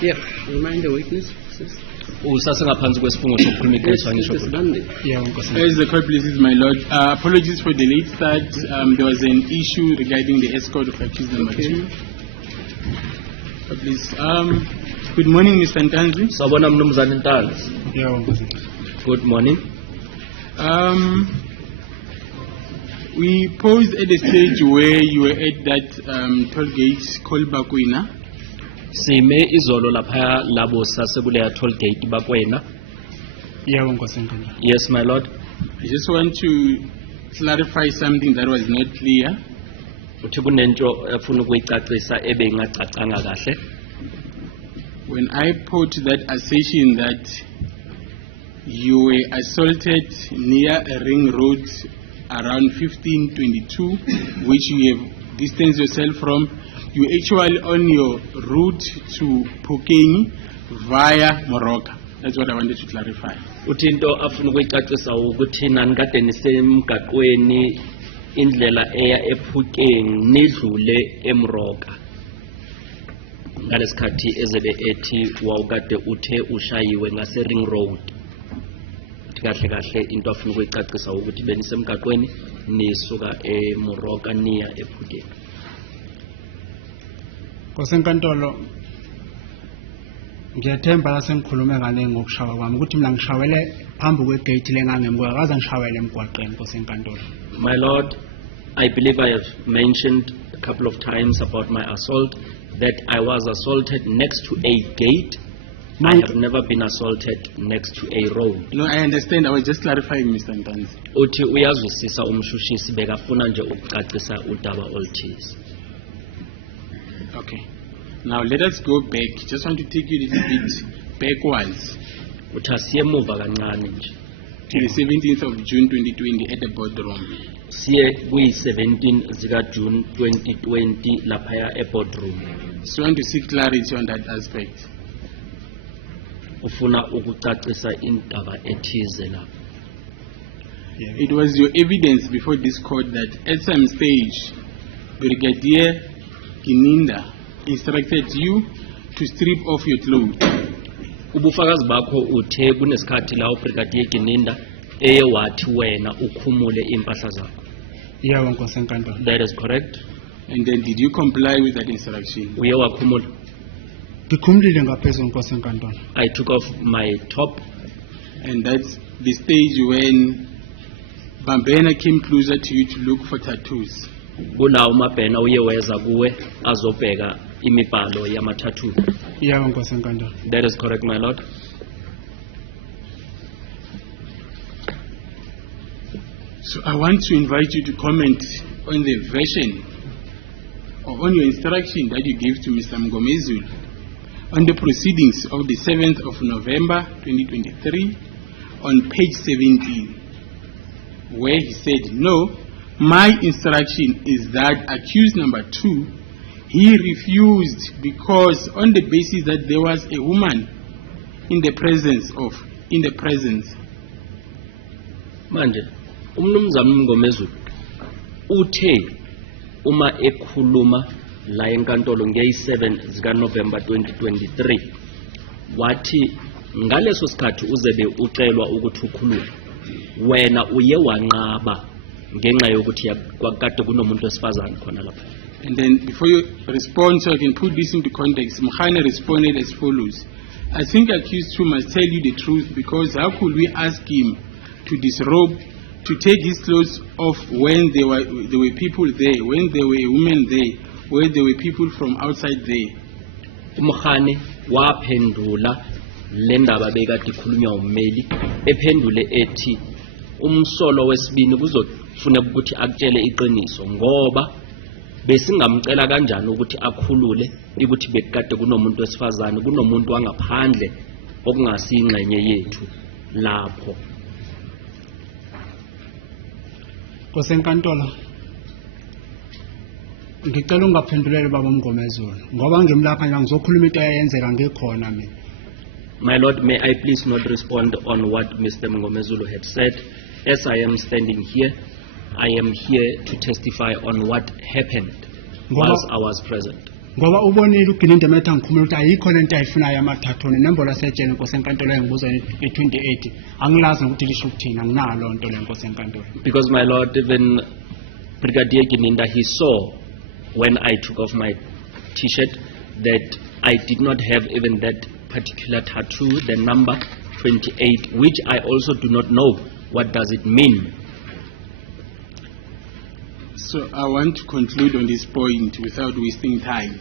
Yeah, remind the witness. Usasengaphansi kwesifungo sokukhuluma iqiniso ngisho kodwa. Yeah, Nkosi. As the court pleases, my lord, apologies for the late start. There was an issue regarding the escort of accused number 2. Please, good morning, Mr. Ntanzi. Sawubona mnumzane Ntanzi. Yeah, Nkosi. Good morning. We paused at the stage where you were at that toll gate called Bakwena. Sime izolo lapha labo sasekuleya toll gate bakwena. Yeah, Nkosi. Yes, my lord. I just want to clarify something that was not clear. Uthi kunento efuna ukuyicacisa ebengacacanga kahle. When I put that assertion that you were assaulted near a ring road around 1522, which you have distanced yourself from, you actually on your route to Phukenyi via Moroka. That's what I wanted to clarify. Uthi into afuna ukuyicacisa ukuthi nani kade nisemgaqweni indlela eya ePhukenyi nidlule eMroka. Ngalesikhathi ezebe ethi wawukade uthe ushayiwe ngase ring road. Kahle kahle into afuna ukuyicacisa ukuthi benisemgaqweni nisuka eMoroka niya ePhukenyi. Nkosenkantolo, ngiyathemba la sengikhulume ngale ngokushawa kwami ukuthi mina ngishawele phambi kwegate lengangemuka akaze ngishawele emgwaqeni Nkosenkantolo. My lord, I believe I have mentioned a couple of times about my assault that I was assaulted next to a gate. I have never been assaulted next to a road. No, I understand. I was just clarifying, Mr. Ntanzi. Uthi uyazwisisa umshushisi bekafuna nje ukucacisa udaba oluthize. Okay. Now let us go back. Just want to take you a little bit backwards Uthi asiye emuva kancane nje. to the 17th of June 2020 at the boardroom. Siye kuyi-17 zika June 2020 laphaya boardroom. So I want to seek clarity on that aspect. Ufuna ukucacisa indaba ethize la. It was your evidence before this court that at some stage, Brigadier Kininda instructed you to strip off your clothes. Ubufakazi bakho uthe kunesikhathi la uBrigadier Kininda wathi wena ukhumule impahla zakho. Yeah, Nkosenkantolo. That is correct. And then did you comply with that instruction? Uye wakhumula. Ngikhumulile ngaphezulu Nkosenkantolo. I took off my top. And that's the stage when Bambena came closer to you to look for tattoos. Kulawo mabhena uye weza kuwe azobheka imibhalo yama-tattoo. Yeah, Nkosenkantolo. That is correct, my lord. So I want to invite you to comment on the version or on your instruction that you gave to Mr. Mngomezulu on the proceedings of the 7th of November 2023 on page 17, where he said, no, my instruction is that accused number 2, he refused because on the basis that there was a woman in the presence. Manje, umnumzana Mngomezulu uthe uma ekhuluma la enkantolo ngeyi7 zika November 2023 wathi ngaleso sikhathi uzebe ucelwa ukuthi ukhulume wena uye wanqaba ngenxa yokuthi kwakade kunomuntu wesifazane khona lapha. And then before you respond, so I can put this into context, Mkhane responded as follows. I think accused 2 must tell you the truth, because how could we ask him to disrobe, to take his clothes off when there were people there, when there were women there, where there were people from outside there? Mkhane waphendula le ndaba bekade ikhulunywa ummeli ephendule ethi umsolo wesibini kuzofuneka ukuthi akutshele iqiniso ngoba besingamcela kanjani ukuthi akhulule ukuthi bekade kunomuntu wesifazane kunomuntu wangaphandle okungasingxenye yethu lapho. Nkosenkantolo, ngicela ungaphendulele baba Mngomezulu ngoba ngimlapha nje ngizokhuluma into eyenzeka ngekhona mina. My lord, may I please not respond on what Mr. Mngomezulu had said. As I am standing here, I am here to testify on what happened whilst I was present. ngoba ubonile uGininde metha ngikhumula ukuthi ayikho lento ayifunayo amathathu nenombolo yasetsheni Nkosi enkantolo engibuza i28 angilazi ukuthi lisho ukuthini anginalo lonto le Nkosi enkantolo. Because my Lord, even Brigadier Gininda, he saw when I took off my t-shirt that I did not have even that particular tattoo, the number 28, which I also do not know what does it mean. So I want to conclude on this point without wasting time.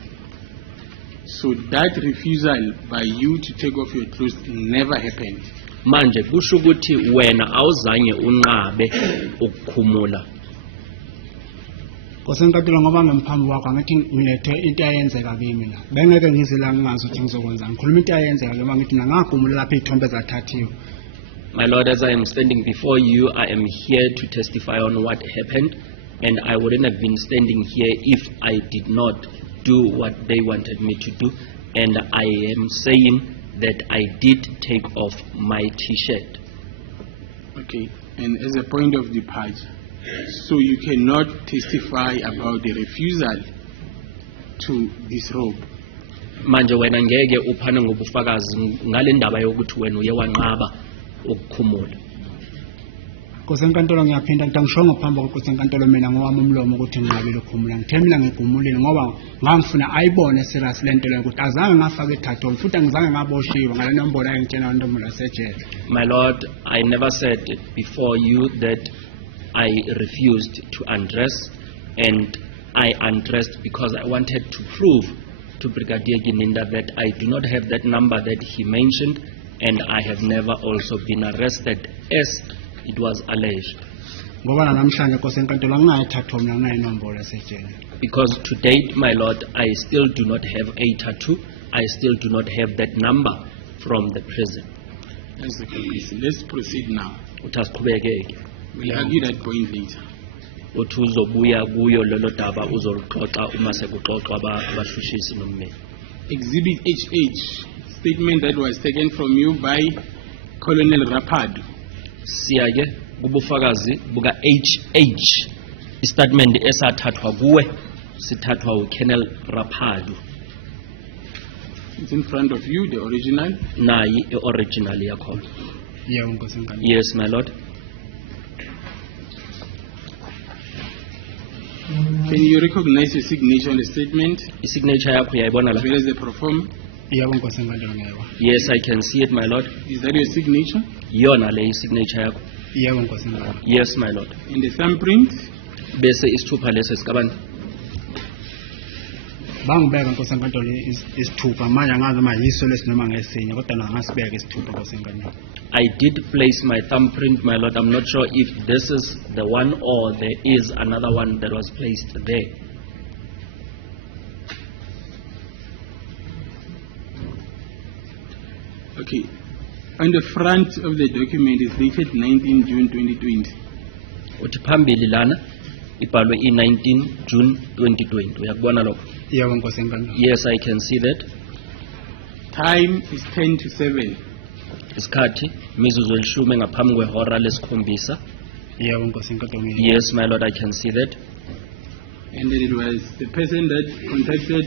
So that refusal by you to take off your clothes never happened. Manje kusho ukuthi wena awuzange unqabe ukukhumula. Nkosi enkantolo ngoba ngemphambi kwakho angithi ngilethe into ayenzeka kimi la. Bengeke ngizila ngingazi ukuthi ngizokwenza. Ngikhuluma into ayenzeka ke mangithi nangakhumula lapha izithombe zathathiwe. My Lord, as I am standing before you, I am here to testify on what happened, and I wouldn't have been standing here if I did not do what they wanted me to do, and I am saying that I did take off my t-shirt. Okay, and as a point of departure, so you cannot testify about the refusal to disrobe. Manje wena ngeke uphane ngobufakazi ngale ndaba yokuthi wena uye wanqaba ukukhumula. Nkosi enkantolo ngiyaphinda ngithi angishongo phambi kweNkosi enkantolo mina ngowami umlomo ukuthi nginqabile ukukhumula. Ngithe mina ngigumulile ngoba ngangifuna ayibone serious lento le ukuthi azange ngafaka ithathu futhi angizange ngaboshiwe ngale nombolo ayingitshela intombolo yasejele. My Lord, I never said before you that I refused to undress, and I undressed because I wanted to prove to Brigadier Gininda that I do not have that number that he mentioned, and I have never also been arrested as it was alleged. Ngoba namhlanje Nkosi enkantolo ngingayithathu mina ngayinombolo yasejele. Because to date, my Lord, I still do not have a tattoo. I still do not have that number from the prison. Let's proceed now. Utasiqhubekeke. We'll argue that point later. Uthi uzobuya kuyo lelo daba uzolixoxa uma sekuxoxwa abashushisi nommeli. Exhibit HH, statement that was taken from you by Colonel Rapado. Siyake kubufakazi buka HH, istatement esathathwa kuwe sithathwa uColonel Rapado. It's in front of you, the original. Nayi original yakho. Yebo Nkosi enkantolo. Yes, my Lord. Can you recognize your signature on the statement Isignature yakho uyayibona as la? well as the proform? Yebo Nkosi enkantolo ngiyayibona. Yes, I can see it, my Lord. Is that your signature? Yona le isignature yakho. Yebo Nkosi enkantolo. Yes, my Lord. In the thumbprint? Bese isithupha leso sikabani. Bangibeka Nkosi enkantolo isithupha manje angazi uma yiso lesinoma ngesinye kodwa ngasibeka isithupha Nkosi enkantolo. I did place my thumbprint, my Lord. I'm not sure if this is the one or there is another one that was placed there. Okay. On the front of the document is dated 19 June 2020. Uthi phambili lana ibhalwe i-19 June 2020. Uyakubona lokho? Yebo Nkosi enkantolo. Yes, I can see that. Time is 10 to 7. Isikhathi mizuzu elishumi ngaphambi kwehora lesikhombisa. Yebo Nkosi enkantolo. Yes, my Lord, I can see that. And then it was the person that contacted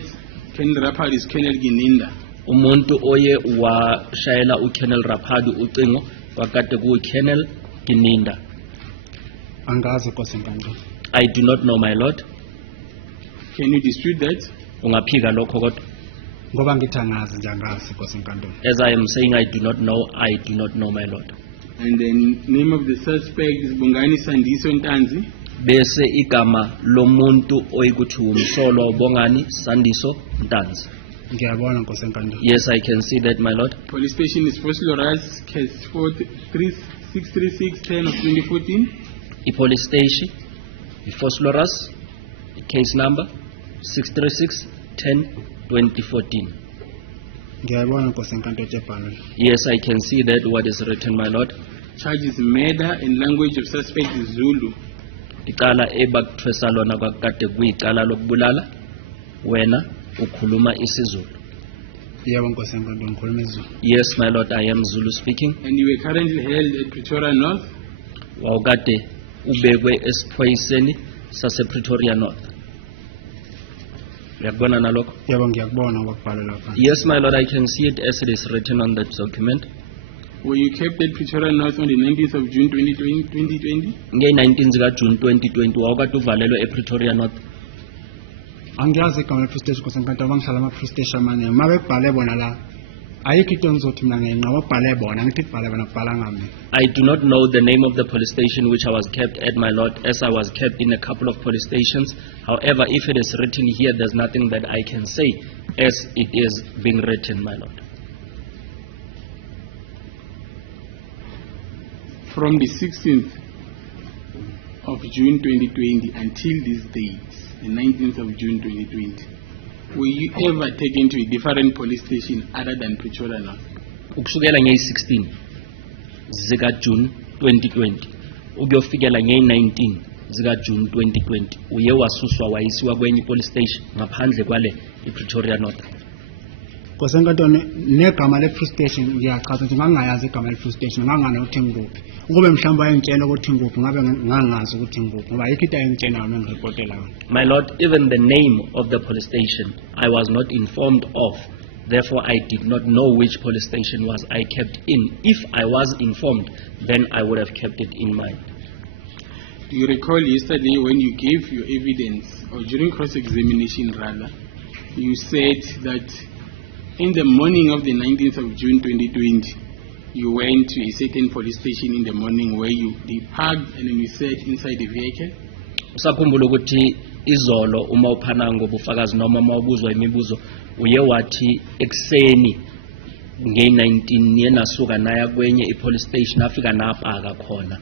Colonel Rapado is Colonel Gininda. Umuntu oye washayela uColonel Rapado ucingo wakade kuColonel Gininda. Angazi Nkosi enkantolo. I do not know, my Lord. Can you dispute that? Ungaphika lokho kodwa? Ngoba ngithi angazi nje angazi Nkosi enkantolo. As I am saying, I do not know, my Lord. And then name of the suspect is Bongani Sandiso Ntanzi. Bese igama lomuntu oyikuthi umsolo Bongani Sandiso Ntanzi. Ngiyabona Nkosi enkantolo. Yes, I can see that, my Lord. Police station is Fosloras, case 63610 of 2014. I-police station, i-Phosphorus, case number 636-10-2014. Ngiyabona Nkosi enkantolo ebhalwe. Yes, I can see that what is written, my Lord. Charges murder in language of suspect is Zulu. Icala ebakuthwesa lona kwakade kuyicala lokubulala wena ukhuluma isiZulu. Yebo Nkosi enkantolo ngikhuluma isiZulu. Yes, my Lord, I am Zulu speaking. And you were currently held at Pretoria North. Wawukade ubekwe esiphoyiseni sase Pretoria North. Uyakubona nalokho? Yebo ngiyakubona ngokubhala lapha. Yes, my lord, I can see it as it is written on that document. Were you kept at Pretoria North on the 19th of June 2020? Nge-19 zika-June 2020 wawukade uvalelwe ePretoria North. Angiyazi igama le-police station because ngikanti bangihlala ama-police station amaningi. Uma bekubhale bona la ayikho into engizothi mina ngenqa babhale bona ngithi kubhale bona kubhala ngami. I do not know the name of the police station which I was kept at, my lord, as I was kept in a couple of police stations. However, if it is written here, there's nothing that I can say as it is being written, my lord. From the 16th of June 2020 until this date, the 19th of June 2020, were you ever taken to a different police station other than Pretoria North? Ukusukela nge-16 zika-June 2020 ukuyofikela nge-19 zika-June 2020 uye wasuswa wayisiwa kwenye police station ngaphandle kwale iPretoria North. Because enkantolo negama le-police station ngiyachaza nje ngangingayazi igama le-police station ngangane ukuthi ngikuphi. Ukube mhlawumbe ayengitshela ukuthi ngikuphi ngabe ngangazi ukuthi ngikuphi ngoba ayikho into ayengitshela mina ngiripotela yona. My lord, even the name of the police station I was not informed of. Therefore, I did not know which police station was I kept in. If I was informed, then I would have kept it in mind. Do you recall yesterday when you gave your evidence, or during cross-examination rather, you said that in the morning of the 19th of June 2020, you went to a certain police station in the morning where they parked and then you sat inside the vehicle? Usakhumbula ukuthi izolo uma uphana ngobufakazi noma uma ubuzwa imibuzo uye wathi ekseni nge-19 niye nasuka naya kwenye ipolice station afika napaka khona.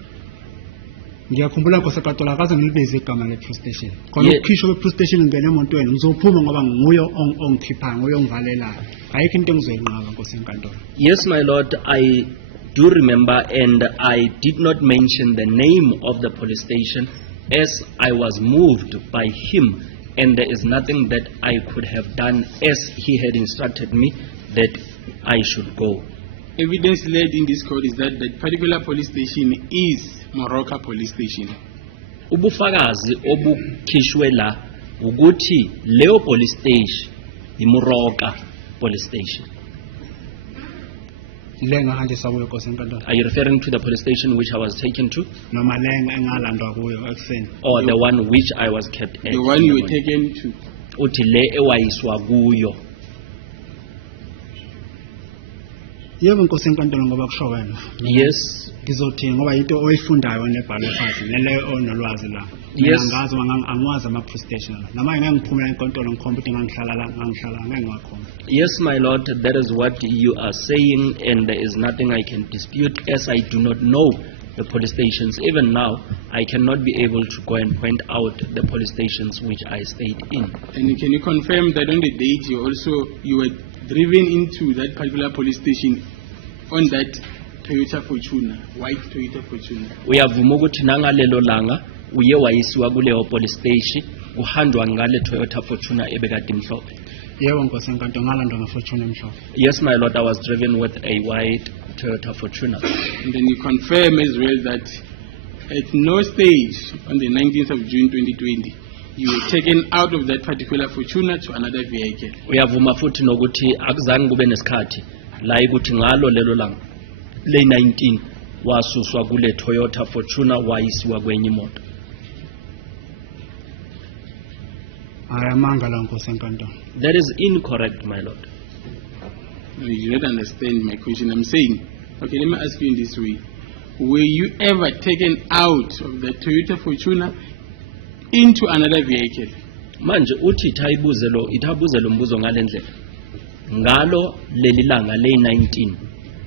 Ngiyakhumbula Nkosi Katola akaze ngilibize igama le-police station. Khona Ye- ukukhishwa kwe-police station ngene emontweni ngizophuma ngoba nguye ongikhiphayo nguye ongivalelayo. Ayikho into engizoyinqaba Nkosi enkantolo. Yes, my lord, I do remember, and I did not mention the name of the police station as I was moved by him, and there is nothing that I could have done as he had instructed me that I should go. Evidence laid in this court is that that particular police station is Moroka police station. Ubufakazi obukhishwe la ukuthi leyo police station iMoroka police station. Le ngahanjiswa kuyo Nkosi enkantolo. Are you referring to the police station which I was taken to, Noma le engalandwa kuyo ekseni. or the one which I was kept at? The one you were taken to. Uthi le ewayiswa kuyo. Yebo Nkosi enkantolo ngoba kusho wena. Yes. Ngizothi ngoba into oyifundayo nebhalwe phansi neleyo onolwazi la. Yes. Ngazi angiwazi ama-police station la. Nama ngeke ngiphumela enkantolo ngikhomba ukuthi ngangihlala ngeke ngiwakhona. Yes, my lord, that is what you are saying, and there is nothing I can dispute as I do not know the police stations. Even now, I cannot be able to go and point out the police stations which I stayed in. And can you confirm that on the date you were driven into that particular police station on that Toyota Fortuner, white Toyota Fortuner? Uyavuma ukuthi nangalelo langa uye wayisiwa kuleyo police station uhanjwa ngale Toyota Fortuner ebekade imhlophe. Yebo Nkosi enkantolo ngalandwa ngefortune emhlophe. Yes, my lord, I was driven with a white Toyota Fortuner. And then you confirm as well that at no stage on the 19th of June 2020 you were taken out of that particular Fortuner to another vehicle. Uyavuma futhi nokuthi akuzange kube nesikhathi la ukuthi ngalo lelo langa le 19 wasuswa kule Toyota Fortuner wayisiwa kwenye imoto. Ayamanga la Nkosi enkantolo. That is incorrect, my lord. No, you do not understand my question. I'm saying, okay, let me ask you in this way. Were you ever taken out of the Toyota Fortuner into another vehicle? Manje uthi ithabuzelo mbuzo ngalendlela. Ngalo leli langa le 19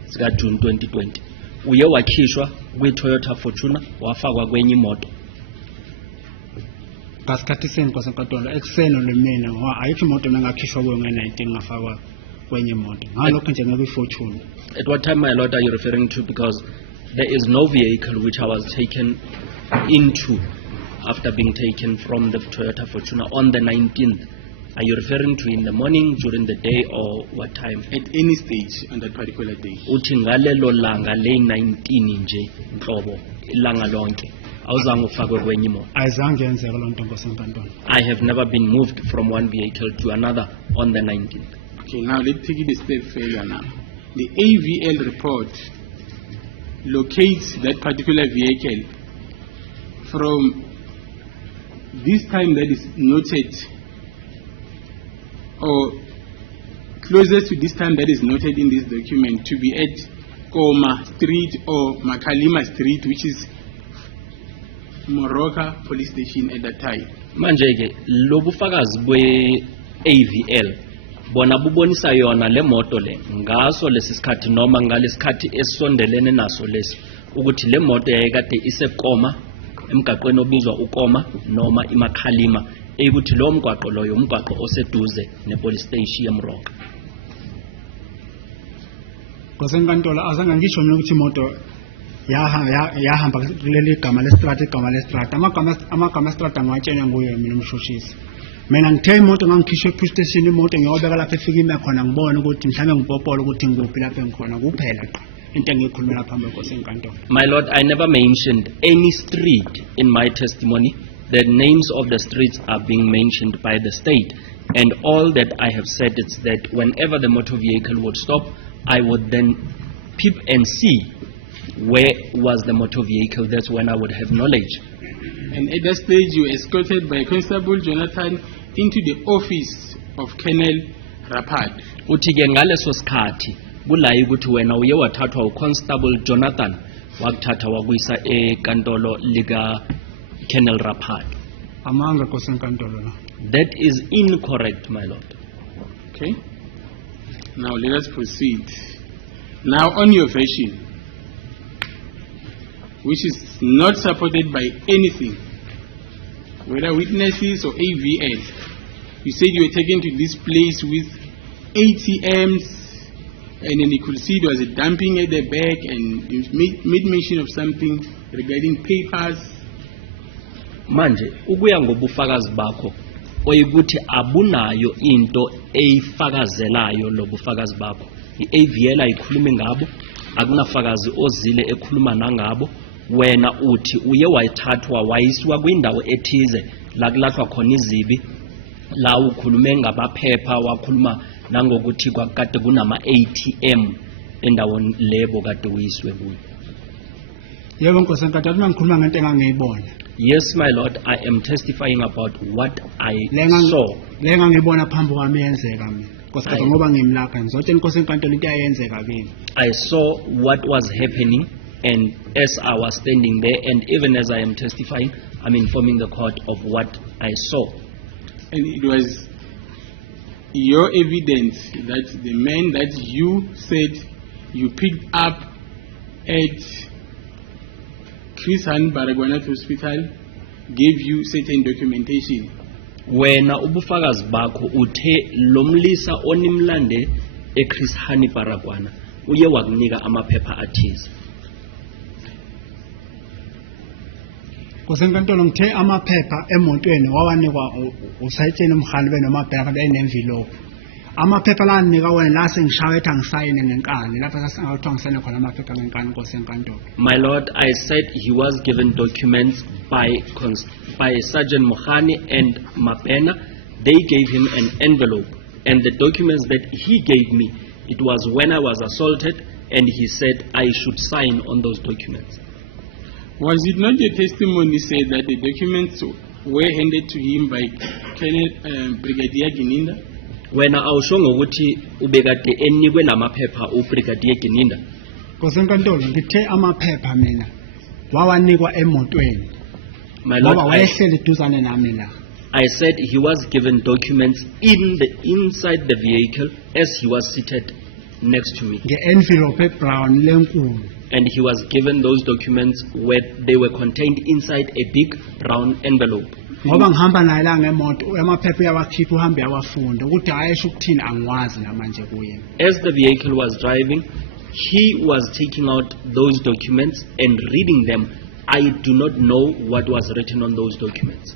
sika June 2020 uye wakhishwa kwi Toyota Fortuner wafakwa kwenye imoto. Ngasikhathi seni Nkosi enkantolo ekseni lemina ngoba ayikho imoto engakhishwa kuyo nge-19 ngafakwa kwenye imoto. Ngalokho nje ngekwi-Fortune. At what time, my lord, are you referring to? Because there is no vehicle which I was taken into after being taken from the Toyota Fortuner on the 19th. Are you referring to in the morning, during the day, or what time? At any stage on that particular day. Uthi ngalelo langa le 19 nje nhlobo ilanga lonke. awuzange ufakwe kwenye imoto. ayizange yenzeka loo nto ngosenkantolo. I have never been moved from one vehicle to another on the 19th. Okay, now let's take it a step further now. The AVL report locates that particular vehicle from this time that is noted, or closest to this time that is noted in this document, to be at Koma Street or Makalima Street, which is Moroka police station at that time. Manje ke lobufakazi bwe AVL bona bubonisa yona le moto le ngaso lesisikhathi noma ngalesikhathi esondelene naso lesi ukuthi le moto yayikade isekoma emgaqweni obizwa ukoma noma imakhalima ukuthi lo mgwaqo loyo umgwaqo oseduze nepolice station yeMoroka. Ngosenkantolo azange ngisho mina ukuthi imoto yahamba kuleli gama lestrata amagama estrata ngiwatshena nguye mina umshushisi. Mina ngithe imoto ngangikhishwe e-police station imoto ngiyobeka lapha efika ime khona ngibone ukuthi mhlambe ngipopole ukuthi ngikuphi lapha engikhona kuphela qha into engiyikhulumela phambi kwesenkantolo. My Lord, I never mentioned any street in my testimony. The names of the streets are being mentioned by the state, and all that I have said is that whenever the motor vehicle would stop, I would then peep and see where was the motor vehicle. That's when I would have knowledge. And at that stage, you were escorted by Constable Jonathan into the office of Colonel Rapad. Uthi ke ngaleso sikhathi kulayi ukuthi wena uye wathathwa uConstable Jonathan wakuthatha wakuyisa enkantolo lika Colonel Rapad. Amanga ngosenkantolo la. That is incorrect, my Lord. Okay. Now let us proceed. Now on your version, which is not supported by anything, whether witnesses or AVL, you said you were taken to this place with ATMs, and then you could see there was a dumping at the back, and you made mention of something regarding papers. Manje ukuya ngobufakazi bakho oyikuthi abunayo into eyifakazelayo lobufakazi bakho. iAVL ayikhulumi ngabo, akunafakazi ozile ekhuluma nangabo. Wena uthi uye wayithathwa wayisiwa kwindawo ethize la kulahlwa khona izibi, la ukhulume ngabaphepha wakhuluma nangokuthi kwakade kunama ATM endawo lebo kade uyiswe kuyo. Yebo ngosenkantolo mina ngikhuluma ngento engangiyibona. Yes, my Lord, I am testifying about what I saw. Le ngangiyibona phambi kwami yenzeka mina. Ngosenkantolo ngoba ngimlapha ngizotshela inkosenkantolo into ayenzeka kimi. I saw what was happening, and as I was standing there, and even as I am testifying, I'm informing the court of what I saw. And it was your evidence that the man that you said you picked up at Chris Han Baragwanath Hospital gave you certain documentation. Wena ubufakazi bakho uthe lomlisa onimlande eChris Han Baragwana uye wakunika amaphepha athize. Ngosenkantolo ngithe amaphepha emotweni wawanikwa usayitsheni umhalibe nomabheka enenvelope. Amaphepha la anika wena la sengishawe ethi angisayine ngenkani lapha sasingathwa ngisayine khona amaphepha ngenkani ngosenkantolo. My Lord, I said he was given documents by Sergeant Mohani and Mapena. They gave him an envelope, and the documents that he gave me, it was when I was assaulted, and he said I should sign on those documents. Was it not your testimony said that the documents were handed to him by Colonel Brigadier Gininda? Wena awushongo ukuthi ubekade enikwe lamaphepha uBrigadier Gininda. Ngosenkantolo ngithe amaphepha mina wawanikwa emotweni. My Lord, Ngoba wayehleli duzane nami la. I said he was given documents inside the vehicle as he was seated next to me. Nge-envelope brown lenkulu. And he was given those documents where they were contained inside a big brown envelope. Ngoba ngihamba naye la ngemoto amaphepha yawakhipha uhambe yawafunda ukuthi ayesho ukuthini angiwazi namanje kuye. As the vehicle was driving, he was taking out those documents and reading them. I do not know what was written on those documents.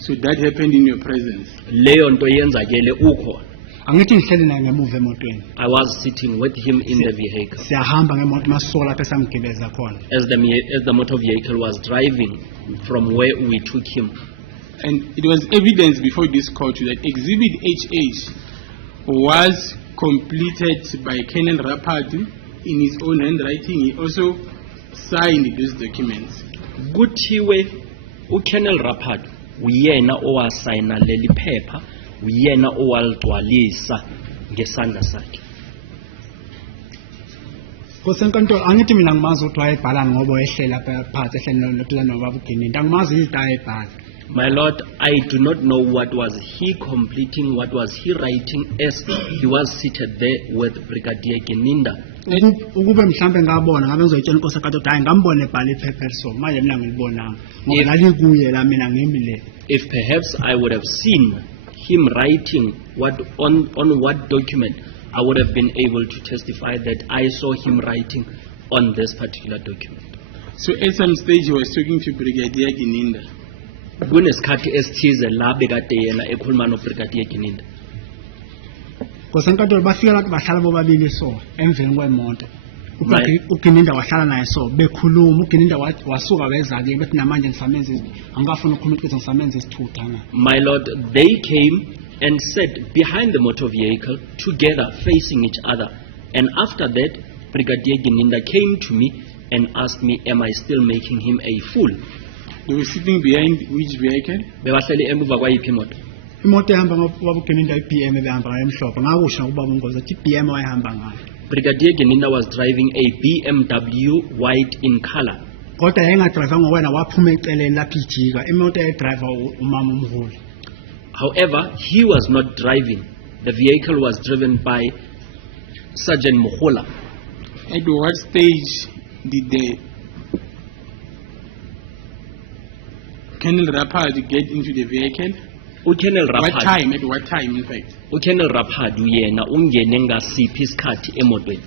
So that happened in your presence. Leyo nto yenzakele ukhona. Angithi ngihleli naye ngemuva emotweni. I was sitting with him in the vehicle. Siyahamba ngemoto masuka lapho esangigibeza khona. As the motor vehicle was driving from where we took him. And it was evidence before this court that Exhibit HH was completed by Colonel Rapadu in his own handwriting. He also signed those documents. Kuthiwe uKolonel Rapadu uyena owasayina leli phepha, uyena owaligcwalisa ngesandla sakhe. Kosenkantolo angithi mina ngimazi ukuthi wayebhala ngoba ehlela phansi ehleli noduzane nobaba uGinindi. Angimazi izinto ayebhala. My Lord, I do not know what was he completing, what was he writing as he was seated there with Brigadier Gininda. Ukube mhlambe ngabona ngabe ngizoyitshela inkosi enkantolo hayi ngambone ebhala iphepha so manje mina ngilibonanga ngoba nalikuye la mina ngimi le. If perhaps I would have seen him writing on what document, I would have been able to testify that I saw him writing on this particular document. So at some stage he was talking to Brigadier Gininda. Kunesikhathi esithize la bekade yena ekhuluma noBrigadier Gininda. Kosenkantolo bafika lapho bahlala bobabili so emveni kwemoto. uGininda wahlala naye so bekhuluma uGininda wasuka weza ke bethi namanje ngisamenza angafuna ukukhuluma ukuthi ngisamenza isithutha na. My Lord, they came and sat behind the motor vehicle together facing each other, and after that Brigadier Gininda came to me and asked me, am I still making him a fool? They were sitting behind which vehicle? Bebahleli emuva kwayiphi imoto? Imoto ehamba ngobaba uGininda iBM ebehamba ngayo emhlophe ngakusho ubaba uNgozi ukuthi iBM wayehamba ngayo. Brigadier Gininda was driving a BMW white in color. Kodwa yengadrive ngokwena waphuma eceleni lapha ijika imoto edriver umama umholi. However, he was not driving. The vehicle was driven by Sergeant Mohola. At what stage did the Colonel Rapadu get into the vehicle? Colonel What Rapadu. time? At what time, in fact? Colonel Rapadu yena ungene ngasiphi isikhathi emotweni?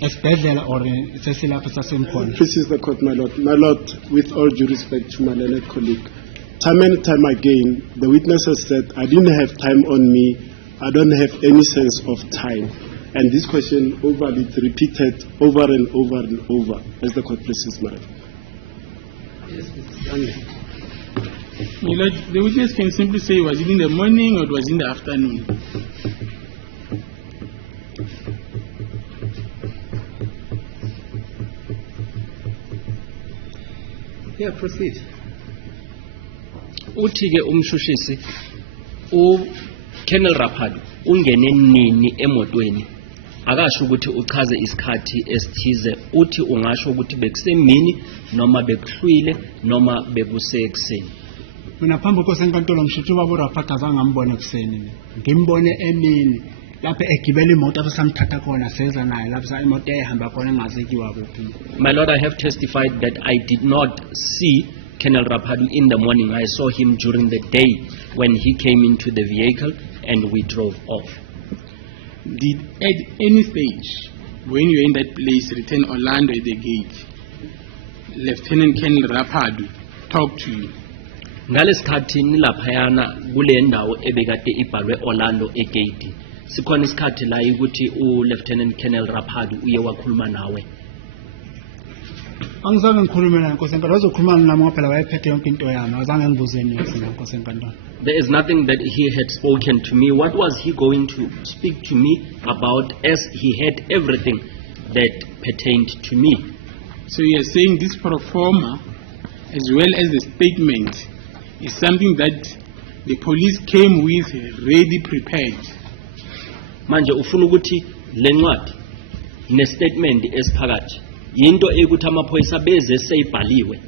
Esibhedlela or sesilapha sasemkhona. This is the court, my lord. My lord, with all due respect to my learned colleague, time and time again, the witness has said, I didn't have time on me, I don't have any sense of time. And this question overly repeated over and over and over, as the court pleases, my lord. My lord, the witness can simply say, was it in the morning or it was in the afternoon? Yeah, proceed. Uthi ke umshushisi Colonel Rapadu ungene nini emotweni? Akasho ukuthi uchaze isikhathi esithize, uthi ungasho ukuthi bekusemini noma bekuhlwile noma bekusekuseni. Mina phambi kosenkantolo ngisho ubaba uRapata azange ngambone ekuseni mina. Ngimbone emini lapho egibela imoto apho samthatha khona seza naye lapho imoto ehamba khona engazekiwa kuphi. My Lord, I have testified that I did not see Colonel Rapadu in the morning. I saw him during the day when he came into the vehicle and we drove off. Did at any stage, when you were in that place, return Orlando at the gate, Lieutenant Colonel Rapadu talk to you? Ngalesikhathi nilaphayana kule ndawo ebekade ibhalwe Orlando egate. Sikhona isikhathi la ukuthi uLieutenant Colonel Rapadu uye wakhuluma nawe. Angizange ngikhulume naye nkosenkantolo wazokhuluma nami ngoba phela wayephethe yonke into yami azange ngibuze nini nkosenkantolo. There is nothing that he had spoken to me. What was he going to speak to me about, as he had everything that pertained to me? So you are saying this pro forma, as well as the statement, is something that the police came with ready prepared. Manje ufuna ukuthi lencwadi nestatement esiphakathi into ekuthi amaphoyisa beze seyibhaliwe.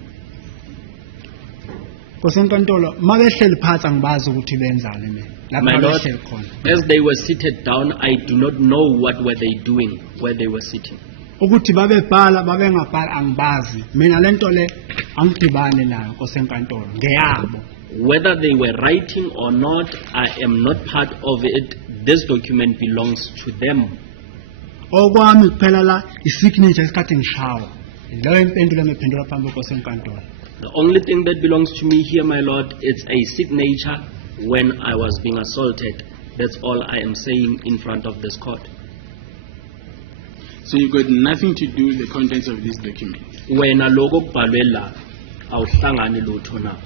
Kosenkantolo mabehleli phansi angibazi ukuthi benzani mina. My Lapho Lord, behleli khona. as they were seated down, I do not know what were they doing where they were sitting. Ukuthi babebhala babengabhala angibazi. Mina lento le angidibani nayo kosenkantolo ngeyabo. Whether they were writing or not, I am not part of it. This document belongs to them. Okwami kuphela la isignature esikhathi ngishawa. Leyo impendulo engiphendula phambi kosenkantolo. The only thing that belongs to me here, my Lord, it's a signature when I was being assaulted. That's all I am saying in front of this court. So you've got nothing to do with the contents of this document. Wena loko kubhalwe la awuhlangani lutho na.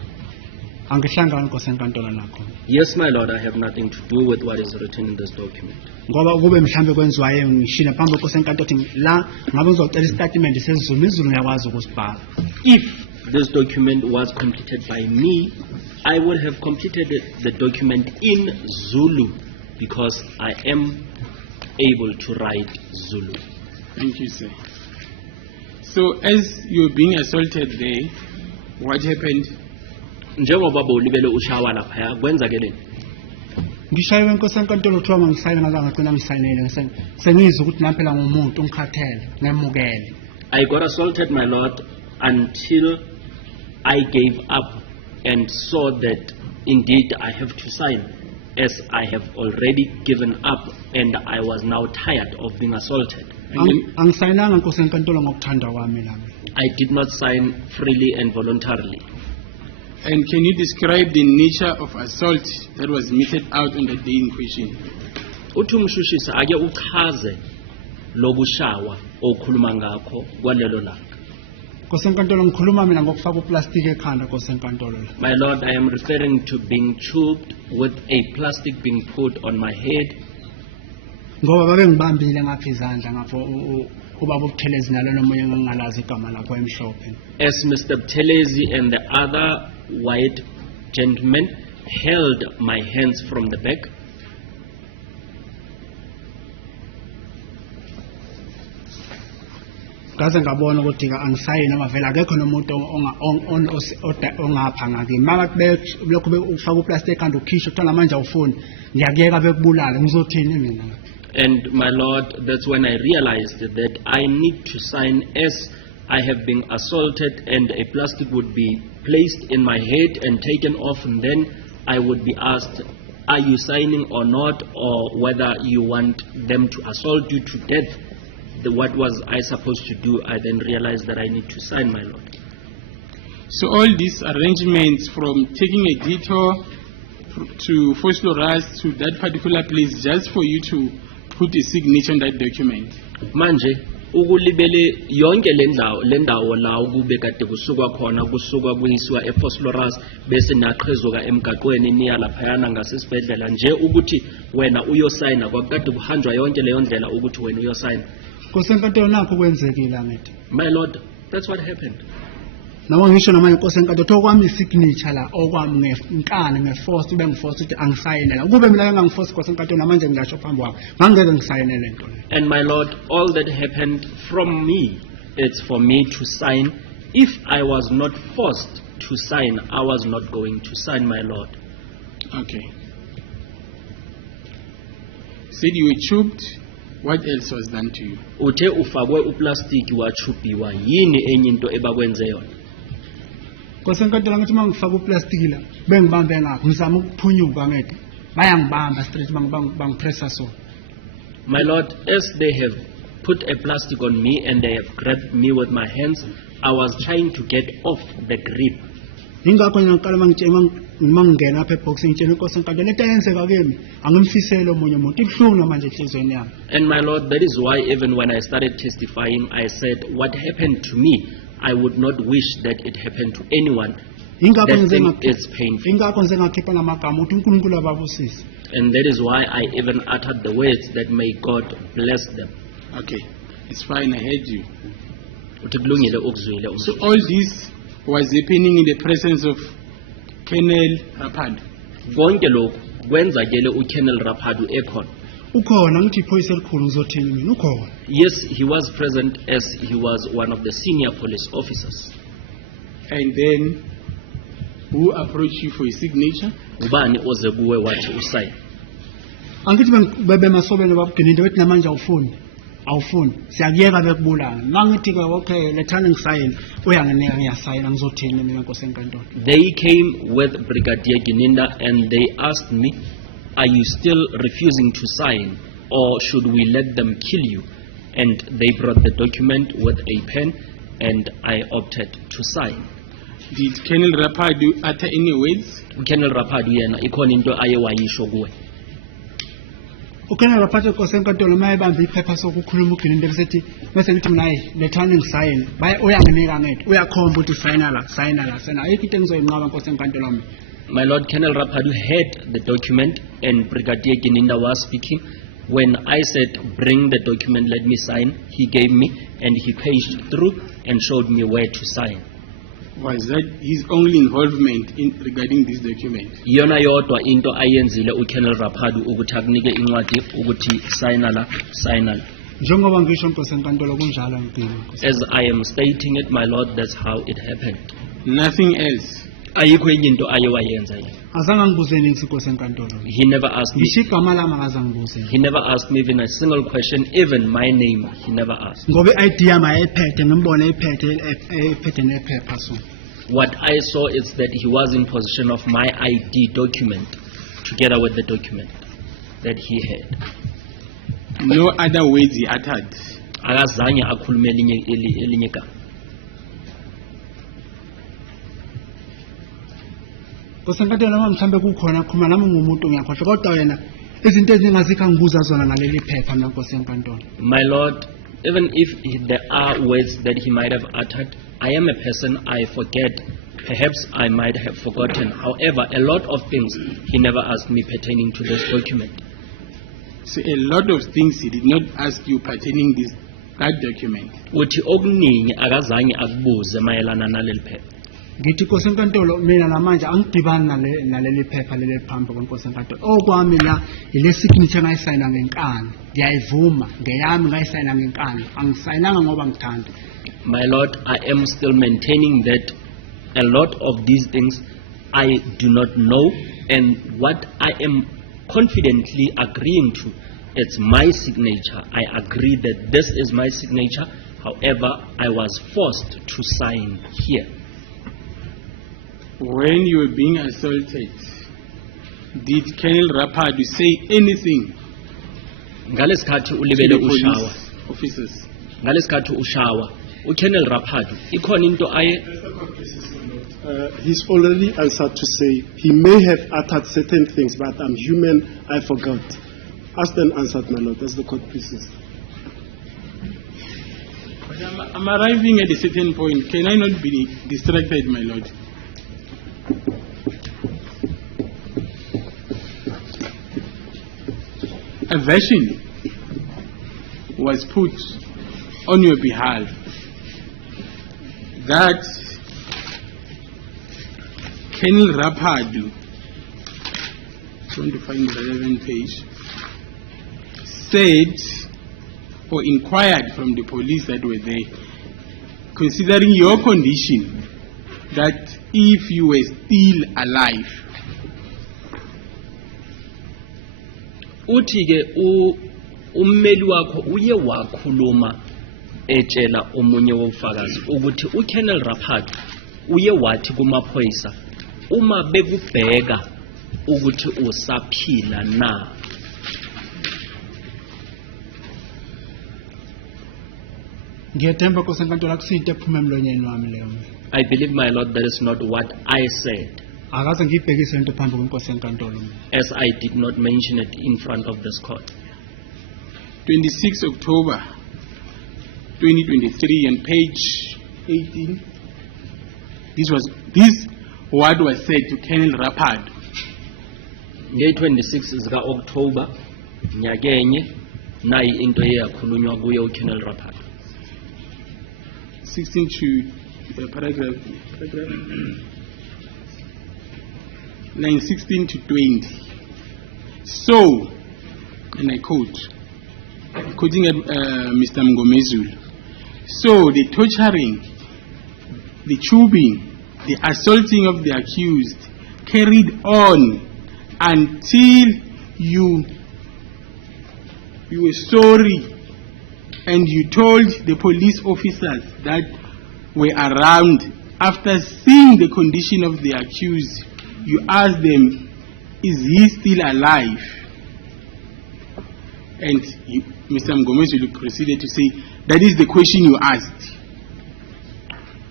Angihlangani Nkosi enkantolo nakho. Yes, my Lord, I have nothing to do with what is written in this document. Ngoba kube mhlambe kwenziwayo ngishina phambi Nkosi enkantolo ukuthi la ngabe uzocela istatement sezulu izulu ngiyakwazi ukusibhala. If this document was completed by me, I would have completed the document in Zulu because I am able to write Zulu. Thank you, sir. So as you're being assaulted there, what happened? Njengoba bowulibele ushawa lapha kwenzakeleni? Ngishaywe Nkosi enkantolo kuthiwa mangisayine ngazange ngicela ngisayinele sengizwe ukuthi nampela ngumuntu ungikhathele ngemukele. I got assaulted, my Lord, until I gave up and saw that indeed I have to sign, as I have already given up and I was now tired of being assaulted. Angisayinanga Nkosi enkantolo ngokuthanda kwami lami. I did not sign freely and voluntarily. And can you describe the nature of assault that was meted out on the day in question? Uthi umshushisi ake uchaze lobushawa okhuluma ngakho kwalelo langa. Nkosi enkantolo ngikhuluma mina ngokufaka uplastic ekhanda Nkosi enkantolo la. My Lord, I am referring to being choked with a plastic being put on my head. Ngoba babe ngibambile ngapha izandla ngapho ubaba uButhelezi nalo nomunye ngingalazi igama lakho emhlophe. As Mr. Buthelezi and the other white gentleman held my hands from the back. Ngaze ngabona ukuthi angisayini noma vele akekho nomuntu ongapha ngaki maka lokho ufaka uplastic ekhanda ukhisha uthola manje awufuni ngiyakuyeka bekubulala ngizothini mina. And my Lord, that's when I realized that I need to sign as I have been assaulted, and a plastic would be placed in my head and taken off, and then I would be asked, are you signing or not, or whether you want them to assault you to death. What was I supposed to do? I then realized that I need to sign, my Lord. So all these arrangements, from taking a detour to Fosloras to that particular place just for you to put a signature on that document. Manje ukulibele yonke lendawo la ukube kade kusukwa khona kusukwa kuyisiwa eFosloras bese naqhezuka emgaqweni niya laphayana ngasesibhedlela nje ukuthi wena uyosayina kwakade kuhanjwa yonke leyo ndlela ukuthi wena uyosayina. Nkosi enkantolo nakho kwenzekile ngithi. My Lord, that's what happened. Nawo ngisho namanye Nkosi enkantolo tokwami signature la okwami ngenkani ngeforce ube ngiforce ukuthi angisayinela kube mina engangiforce Nkosi enkantolo namanje ngisho phambi kwakho ngangeke ngisayinele lento le. And my Lord, all that happened from me, it's for me to sign. If I was not forced to sign, I was not going to sign, my Lord. Okay. Said you were choked. What else was done to you? Uthe ufakwe uplastic wachupiwa yini enye into ebakwenze yona? Nkosi enkantolo ngathi mangifaka uplastic la bengibambe ngakho ngizama ukuphunyuka ngithi bayangibamba straight bangipressa so. My Lord, as they have put a plastic on me and they have grabbed me with my hands, I was trying to get off the grip. Ingakho ngiyaqala mangingena apha eboxini ngitshela Nkosi enkantolo lento yenzeka kimi angimfisele omunye umuntu ibhlungu manje enhlizweni yami. And my Lord, that is why even when I started testifying, I said what happened to me, I would not wish that it happened to anyone. That thing is painful. Ingakho ngize ngakhipha namagama ukuthi uNkulunkulu ababusise. And that is why I even uttered the words that may God bless them. Okay, it's fine, I heard you. Uthi kulungile ukuzwile. So all this was happening in the presence of Colonel Rapadu. Konke lokhu kwenzakele uKolonel Rapadu ekhona. Ukhona ngithi iphoyisa elikhulu ngizothini mina ukhona. Yes, he was present as he was one of the senior police officers. And then who approached you for a signature? Ubani oze kuwe wathi usign? Angithi bebe masobelo babugcinile bethi namanje awufuni siyakuyeka bekubulala mangithi ke okay lethana ngisayini uyanginika ngiyasayina ngizothini mina Nkosi enkantolo. They came with Brigadier Gininda and they asked me, are you still refusing to sign or should we let them kill you? And they brought the document with a pen and I opted to sign. Did Colonel Rapadu utter any words? uKolonel Raphadu yena ikhona into aye wayisho kuwe. uKolonel Raphadu inkosi enkantolo mayebambe iphepha sokukhuluma uGilinde bese ngithi mina hayi lethani ngisayine baye uyanginika ngethu uyakhomba ukuthi sign la sena ayikho into engizoyinqaba inkosi enkantolo mina. My Lord, Colonel Raphadu had the document and Brigadier Gininda was speaking. When I said, bring the document, let me sign, he gave me and he paged through and showed me where to sign. Was that his only involvement in regarding this document? Yona yodwa into ayenzile uKolonel Raphadu ukuthi akunike incwadi ukuthi sign la. Njengoba ngisho inkosi enkantolo kunjalo ngidini. As I am stating it, my Lord, that's how it happened. Nothing else. Ayikho enye into aye wayenza yena. Azange ngibuze nini inkosi enkantolo. He never asked me. Ngisho igama lami akazange ngibuze. He never asked me even a single question, even my name. He never asked. Ngoba iID yami ayephethe ngimbone ephethe nephepha so. What I saw is that he was in possession of my ID document, together with the document that he had. No other words he uttered. Akazange akhulume elinye igama. Inkosi enkantolo noma mhlambe kukhona khuma nami ngumuntu ngiyakhohlwa kodwa yena izinto ezingazikho angibuza zona ngaleli phepha mina inkosi enkantolo. My Lord, even if there are words that he might have uttered, I am a person, I forget. Perhaps I might have forgotten. However, a lot of things he never asked me pertaining to this document. So a lot of things he did not ask you pertaining that document. Uthi okuningi akazange akubuze mayelana naleli phepha. Ngithi inkosi enkantolo mina namanje angidibani naleli phepha leli phambi kwenkosi enkantolo. Okwami la ile signature ngayisayina ngenkani. Ngiyayivuma ngeyami ngayisayina ngenkani. Angisayinanga ngoba ngithanda. My Lord, I am still maintaining that a lot of these things I do not know, and what I am confidently agreeing to, it's my signature. I agree that this is my signature. However, I was forced to sign here. When you were being assaulted, did Colonel Raphadu say anything Ngalesikhathi to ulibele the ushawa. police officers? Ngalesikhathi ushawa. uKolonel Raphadu ikhona into aye. He's already answered to say he may have uttered certain things, but I'm human, I forgot. Asked and answered, my Lord. That's the court pieces. I'm arriving at a certain point. Can I not be distracted, my Lord? A version was put on your behalf that Colonel Raphadu, trying to find the relevant page, said or inquired from the police that were there, considering your condition, that if you were still alive, uthi ke ummeli wakho uye wakhuluma etshela omunye wofakazi ukuthi uKolonel Raphadu uye wathi kumaphoyisa uma bekubheka ukuthi usaphila na. Ngiyethemba inkosi enkantolo akusiyinto ephuma emlonyeni wami leyo. I believe, my Lord, that is not what I said, Akaze ngiyibhekise into phambi kwenkosi enkantolo. as I did not mention it in front of this court. 26 October 2023 on page 18. This what was said to Colonel Raphadu. Nge-26 zika October nyakenye nayi into eyakhulunywa kuye uKolonel Raphadu. 16 to paragraph line 16 to 20. So, and I quote, quoting Mr. Mngomezulu. So the torturing, the tubing, the assaulting of the accused carried on until you were sorry and you told the police officers that were around, after seeing the condition of the accused, you asked them, is he still alive? And Mr. Mngomezulu proceeded to say, that is the question you asked.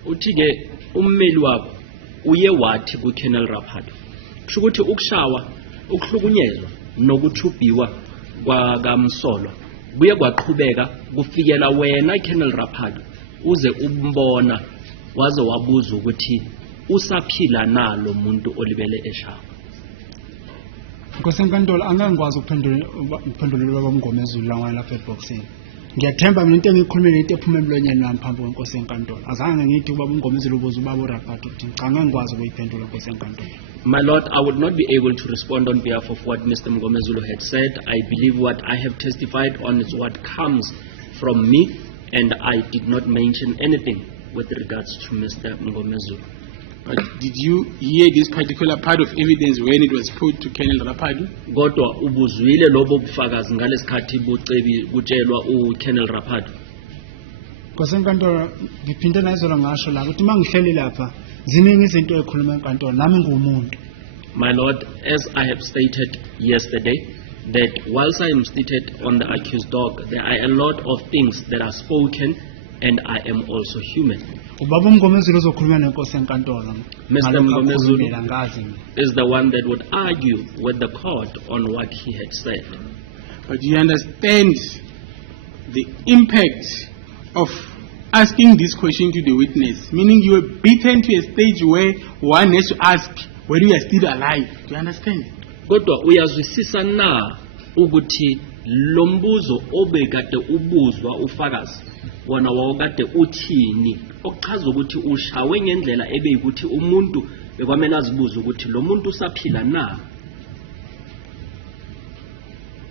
Uthi ke ummeli wakho uye wathi kuKennel Rapado kusho ukuthi ukushawa ukuhlukunyezwa nokuthubhiwa kwakamsolo kuye kwaqhubeka kufikela wena Kennel Rapado uze umbona waze wabuza ukuthi usaphila nalo muntu olibele eshawa. Nkosi enkantolo angeke ngikwazi ukuphendula babamngomezulu la lapha eboxini. Ngiyathemba mina into engikhulumile into ephuma emlonyeni wami phambi kwenkosi enkantolo. Azange ngithi babamngomezulu ubuza ubaba uRapado ukuthi cha ngeke ngikwazi ukuyiphendula inkosi enkantolo. My Lord, I would not be able to respond on behalf of what Mr. Mngomezulu had said. I believe what I have testified on is what comes from me, and I did not mention anything with regards to Mr. Mngomezulu. But did you hear this particular part of evidence when it was put to Colonel Rapado? Kodwa ubuzwile lobo bufakazi ngalesikhathi butshelwa uKennel Rapado. Nkosi enkantolo ngiphinde nayizola ngasho la ukuthi mangihleli lapha ziningi izinto ezikhuluma enkantolo nami ngumuntu. My Lord, as I have stated yesterday, that whilst I am seated on the accused dock, there are a lot of things that are spoken, and I am also human. Ubaba uMngomezulu uzokhuluma nenkosi enkantolo. Mr. Mngomezulu is the one that would argue with the court on what he had said. But you understand the impact of asking this question to the witness, meaning you are beaten to a stage where one has to ask whether you are still alive. Do you understand? Kodwa uyazwisisa na ukuthi lo mbuzo obekade ubuzwa ufakazi wona wawukade uthini, okuchaza ukuthi ushawe ngendlela ebeyikuthi umuntu bekwamele azibuza ukuthi lo muntu usaphila na.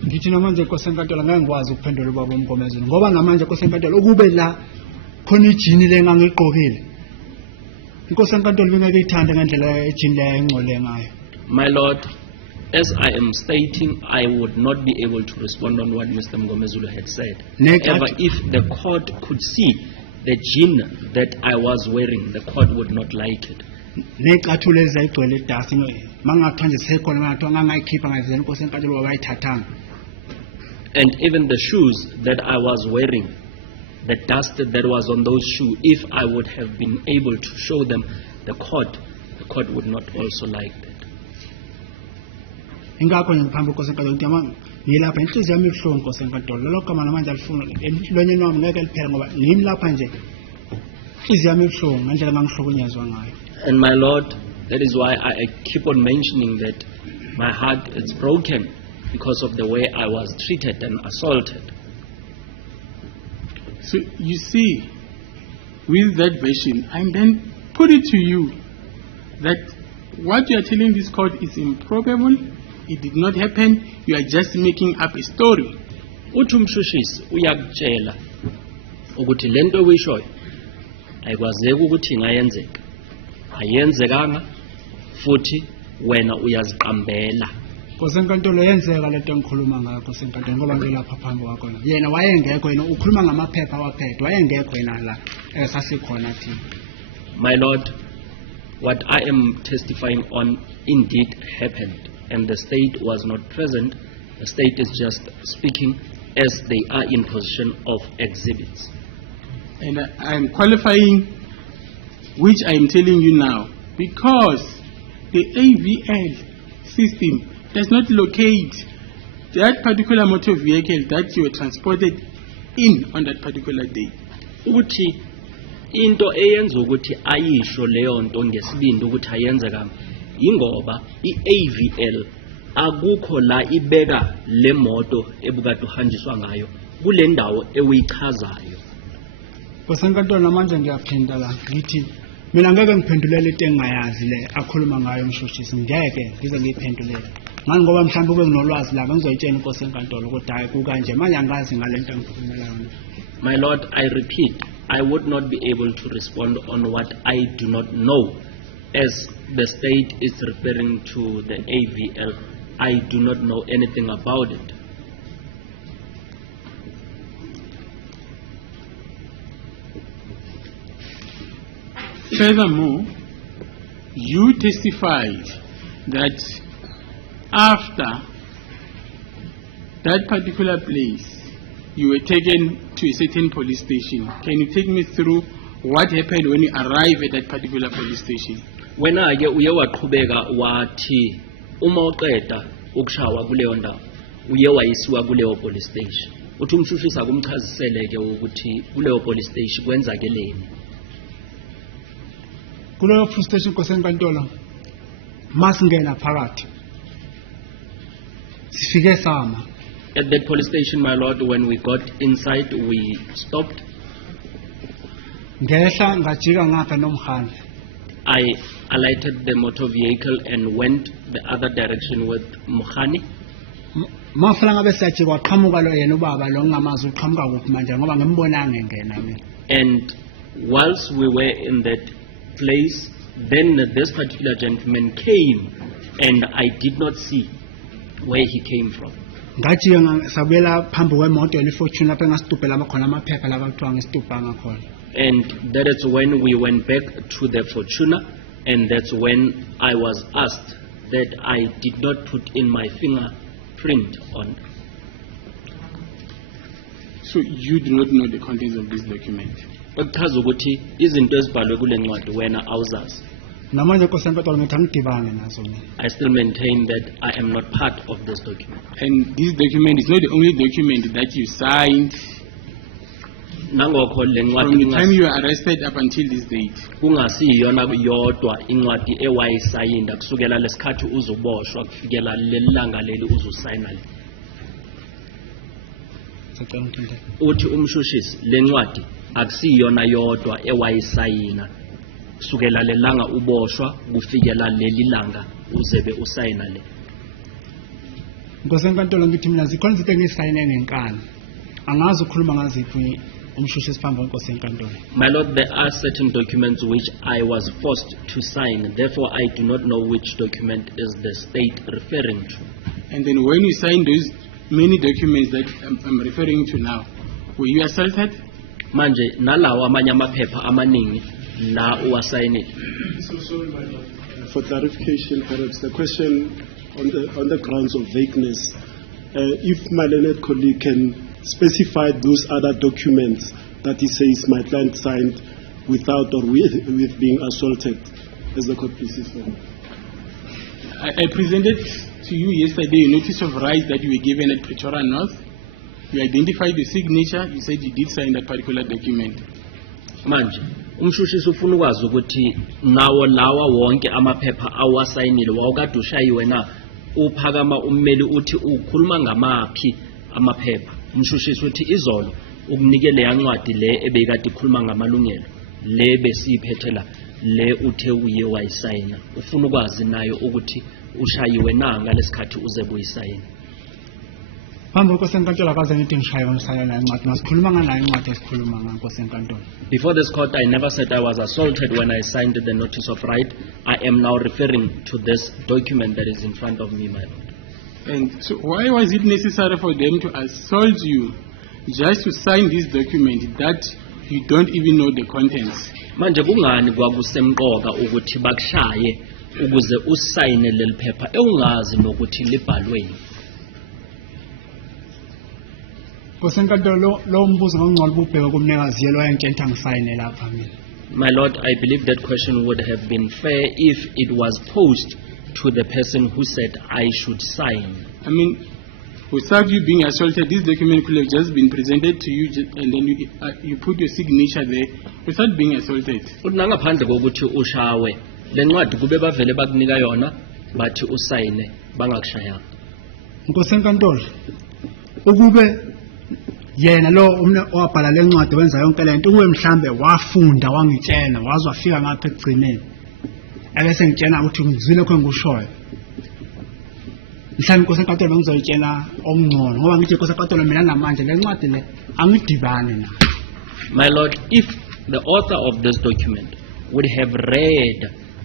Ngithi namanje inkosi enkantolo ngeke ngikwazi ukuphendula ubaba uMngomezulu ngoba namanje inkosi enkantolo ukube la khona ijini lengangiqokile. Inkosi enkantolo bengeke ithande ngendlela ejini leyo engcole ngayo. My Lord, as I am stating, I would not be able to respond on what Mr. Mngomezulu had said. However, if the court could see the jean that I was wearing, the court would not like it. Neqathulo ezayigcwele idasi mangathiwa nje sekhona mangathiwa ngangayikhipha ngayivela inkosi enkantolo wabayithathanga. And even the shoes that I was wearing, the dust that was on those shoes, if I would have been able to show them the court would not also like that. Ingakho ngiphambi inkosi enkantolo ukuthi ngilapha inhliziyo yami ibuhlungu inkosi enkantolo lokho kama namanje alifuna emlonyeni wami ngeke liphele ngoba ngimi lapha nje inhliziyo yami ibuhlungu ngendlela ngangihlukunyezwa ngayo. And my Lord, that is why I keep on mentioning that my heart is broken because of the way I was treated and assaulted. So you see, with that version, I then put it to you that what you are telling this court is improbable. It did not happen. You are just making up a story. Uthi umshushisi uyakutshela ukuthi lento oyishoyo ayikwazeki ukuthi ingayenzeka. Ayenzekanga futhi wena uyaziqambela. Inkosi enkantolo yenzeka lento engikhuluma ngayo inkosi enkantolo ngoba ngilapha phambi kwakho la. Yena wayengekho yena ukhuluma ngamaphepha waphethe wayengekho yena la esasikhona thina. My Lord, what I am testifying on indeed happened, and the state was not present. The state is just speaking as they are in possession of exhibits. And I am qualifying which I am telling you now, because the AVL system does not locate that particular motor vehicle that you were transported in on that particular day. Ukuthi into eyenza ukuthi ayisho leyo nto ngesibindi ukuthi ayenzeka ingoba iAVL akukho la ibeka le moto ebukade uhanjiswa ngayo kule ndawo ewichazayo. Inkosi enkantolo namanje ngiyaphinda la ngithi mina ngeke ngiphendulele into engayazi le akhuluma ngayo umshushisi ngeke ngize ngiyiphendulele. Ngani ngoba mhlawumbe kube nginolwazi la ngizoyitshela inkosi enkantolo ukuthi hayi kukanje manje angazi ngalento engikhulumela yona. My Lord, I repeat, I would not be able to respond on what I do not know. As the state is referring to the AVL, I do not know anything about it. Furthermore, you testified that after that particular place, you were taken to a certain police station. Can you take me through what happened when you arrived at that particular police station? Wena ke uye waqhubeka wathi uma uqeda ukushawa kuleyo ndawo uye wayisiwa kuleyo police station. Uthi umshushisi akumchazisele ke ukuthi kuleyo police station kwenzakeleni. Kuleyo police station Nkosi enkantolo masingena phakathi sifike sama. At that police station, my lord, when we got inside, we stopped. Ngehla ngajika ngapha nomhane. I alighted the motor vehicle and went the other direction with Mukhani. Mafuna ngabe siyathi kwaqhamuka lo yena ubaba lo ngamazi uqhamuka kuphi manje ngoba ngembonanga engena mina. And whilst we were in that place, then this particular gentleman came and I did not see where he came from. Ngajika sabela phambi kwemoto elifortune lapha engasitubhela bakhona amaphepha la bathiwa ngesitubha ngakhona. And that is when we went back to the Fortuna, and that's when I was asked that I did not put in my fingerprint on. So you do not know the contents of this document? Okuchaza ukuthi izinto ezibhalwe kule ncwadi wena awuzazi. Namanje Nkosi enkantolo ngithi angidibane nazo mina. I still maintain that I am not part of this document. And this document is not the only document that you signed Nangokho le from the time ncwadi you were arrested up until this date. kungasiyona yodwa incwadi ewayisayinda kusukela lesikhathi uzuboshwa kufikela lelanga leli uzusayina. Sicela ngithinde. Uthi umshushisi le ncwadi akusiyona yodwa ewayisayina kusukela lelanga uboshwa kufikela leli langa uzebe usayina le. Nkosi enkantolo ngithi mina zikhona izinto engisayine ngenkani. Angazi ukukhuluma ngaziphi umshushisi phambi kwenkosi enkantolo. My lord, there are certain documents which I was forced to sign. Therefore, I do not know which document is the state referring to. And then when you signed those many documents that I'm referring to now, were you assaulted? Manje nalawa amanye amaphepha amaningi la uwasayinile. So sorry, my lord. For clarification, perhaps the question on the grounds of vagueness, if my learned colleague can specify those other documents that he says my client signed without or with being assaulted, as the court pleases. I presented to you yesterday a notice of rights that you were given at Pretoria North. You identified the signature. You said you did sign that particular document. Manje umshushisi ufuna ukwazi ukuthi nawo lawa wonke amaphepha awasayinile wawukade ushayiwe na uphakama ummeli uthi ukhuluma ngamaphi amaphepha. Umshushisi uthi izolo ukunikele yancwadi le ebekade ikhuluma ngamalungelo le besiyiphethela le uthe uye wayisayina. Ufuna ukwazi nayo ukuthi ushayiwe na ngalesikhathi uzebe uyisayina. Phambi kwenkosi enkantolo akaze ngithi ngishayiwe ngisayina incwadi ngasikhuluma nganayo incwadi esikhuluma ngenkosi enkantolo. Before this court, I never said I was assaulted when I signed the notice of right. I am now referring to this document that is in front of me, my lord. And so why was it necessary for them to assault you just to sign this document that you don't even know the contents? Manje kungani kwakusemqoka ukuthi bakushaye ukuze usayine leli phepha eungazi nokuthi libhalweni? Nkosi enkantolo lo mbuzo ngongcono ububheka kumnikazi yelo yentshe angisayine lapha mina. My lord, I believe that question would have been fair if it was posed to the person who said I should sign. I mean, without you being assaulted, this document could have just been presented to you and then you put your signature there without being assaulted. Uthi nangaphandle kokuthi ushawe le ncwadi kube bavele bakunika yona bathi usayine bangakushayanga. Nkosi enkantolo ukube yena lo owabhala le ncwadi wenza yonke lento ukube mhlambe wafunda wangitshela waze wafika ngapha ekugcineni ebese ngitshela ukuthi ngizwile kho ngushoyo mhlawumbe inkosi enkantolo bengizoyitshela okungcono ngoba ngithi inkosi enkantolo mina namanje le ncwadi le angidibane na. My lord, if the author of this document would have read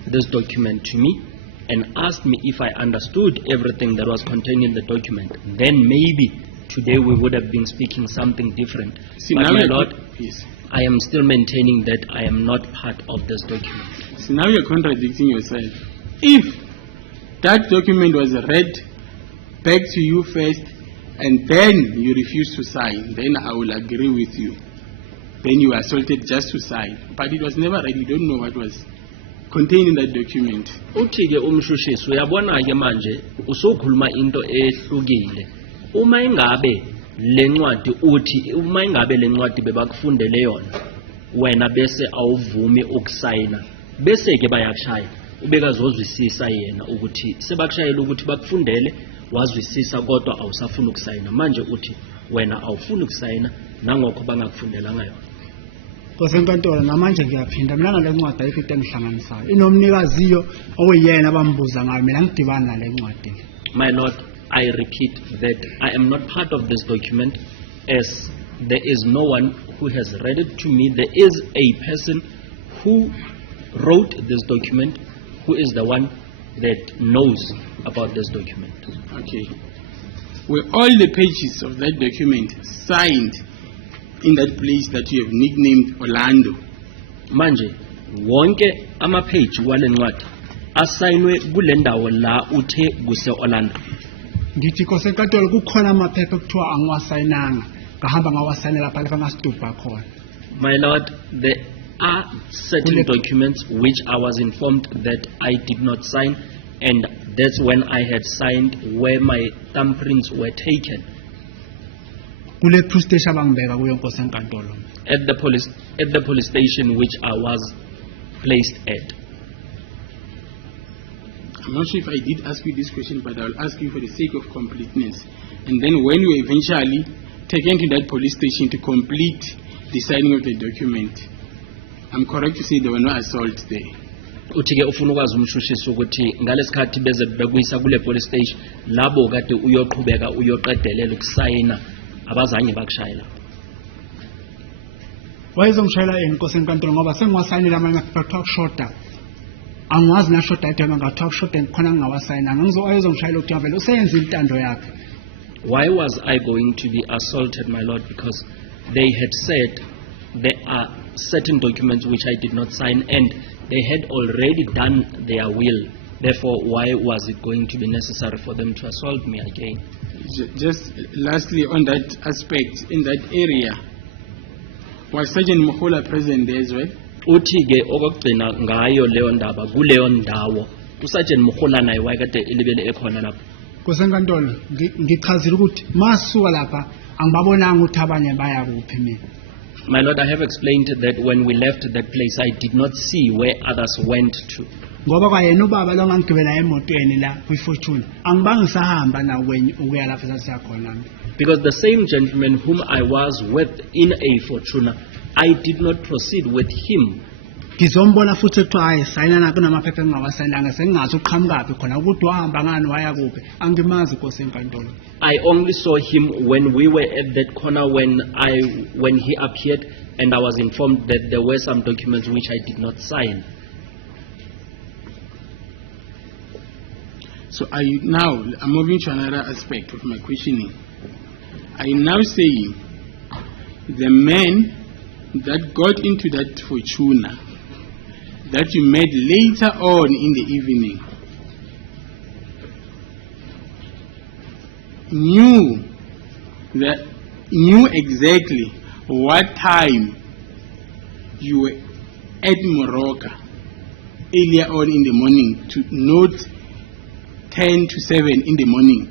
this document to me and asked me if I understood everything that was contained in the document, then maybe today we would have been speaking something different. See, but now my you're- lord, yes. I am still maintaining that I am not part of this document. So now you're contradicting yourself. If that document was read back to you first and then you refused to sign, then I will agree with you. Then you were assaulted just to sign. But it was never read. You don't know what was contained in that document? Uthi ke umshushisi uyabona ke manje usukhuluma into ehlukile. Uma ingabe lencwadi uthi uma ingabe lencwadi bebakufundele yona wena bese awuvumi ukusayina bese ke bayakushaya ubekazozwisisa yena ukuthi sebakushayela ukuthi bakufundele wazwisisa kodwa awusafuna ukusayina manje uthi wena awufuni ukusayina nangokho bangakufundela ngayo. Kosenkantolo namanje ngiyaphinda mina ngale ncwadi ayikho into engihlanganisayo inomnikaziyo okuyena bambuza ngayo mina ngidibana nale ncwadi. My Lord, I repeat that I am not part of this document as there is no one who has read it to me. There is a person who wrote this document who is the one that knows about this document. Okay. Were all the pages of that document signed in that place that you have nicknamed Orlando? Manje wonke ama-page wale ncwadi asayinwe kule ndawo la uthe kuse Orlando. Ngithi kosenkantolo kukhona amaphepha ekuthiwa angiwasayinanga ngahamba ngawasayinela phala ngasidubha khona. My Lord, there are certain documents which I was informed that I did not sign, and that's when I had signed where my thumbprints were taken. Kule police station bangibeka kuyo nkosenkantolo. At the police station which I was placed at. I'm not sure if I did ask you this question, but I'll ask you for the sake of completeness. And then when you were eventually taken to that police station to complete the signing of the document, I'm correct to say there were no assaults there? Uthi ke ufuna ukwazi umshushisi ukuthi ngalesikhathi beze bekuyisa kule police station labo kade uyoqhubeka uyoqedelela ukusayina abazange bakushayela. Wayezongishayela enkosenkantolo ngoba sengiwasayinela amanye akuthiwa kushoda. Angwazi na short item ngathiwa kushoda khona ngingawasayinanga ayezongishayela ukuthi avele useyenza intando yakhe. Why was I going to be assaulted, my Lord? Because they had said there are certain documents which I did not sign and they had already done their will. Therefore, why was it going to be necessary for them to assault me again? Just lastly on that aspect, in that area, was Sergeant Mukhola present there as well? Uthi ke okugcina ngayo leyo ndaba kuleyo ndawo uSergeant Mukhola naye wayekade ilibele ekhona lapho. Kosenkantolo ngichazile ukuthi masuka lapha angibabonanga ukuthi abanye baya kuphi mina. My Lord, I have explained that when we left that place I did not see where others went to. Ngoba kwayena ubaba lo ngangigibela emotweni la kwiFortune angibangisahamba na kwenye ukuya lapha sasiyakhona. Because the same gentleman whom I was with in a Fortuna, I did not proceed with him. Ngizombona futhi ekuthiwa hayi sayinana kunamaphepha engingawasayinanga sengingazi uqhamukaphi khona ukuthi wahamba ngani waya kuphi angimazi Nkosenkantolo. I only saw him when we were at that corner when he appeared and I was informed that there were some documents which I did not sign. So are you now, I'm moving to another aspect of my questioning. Are you now saying the man that got into that Fortuna that you met later on in the evening knew exactly what time you were at Morocco earlier on in the morning to note 10 to 7 in the morning?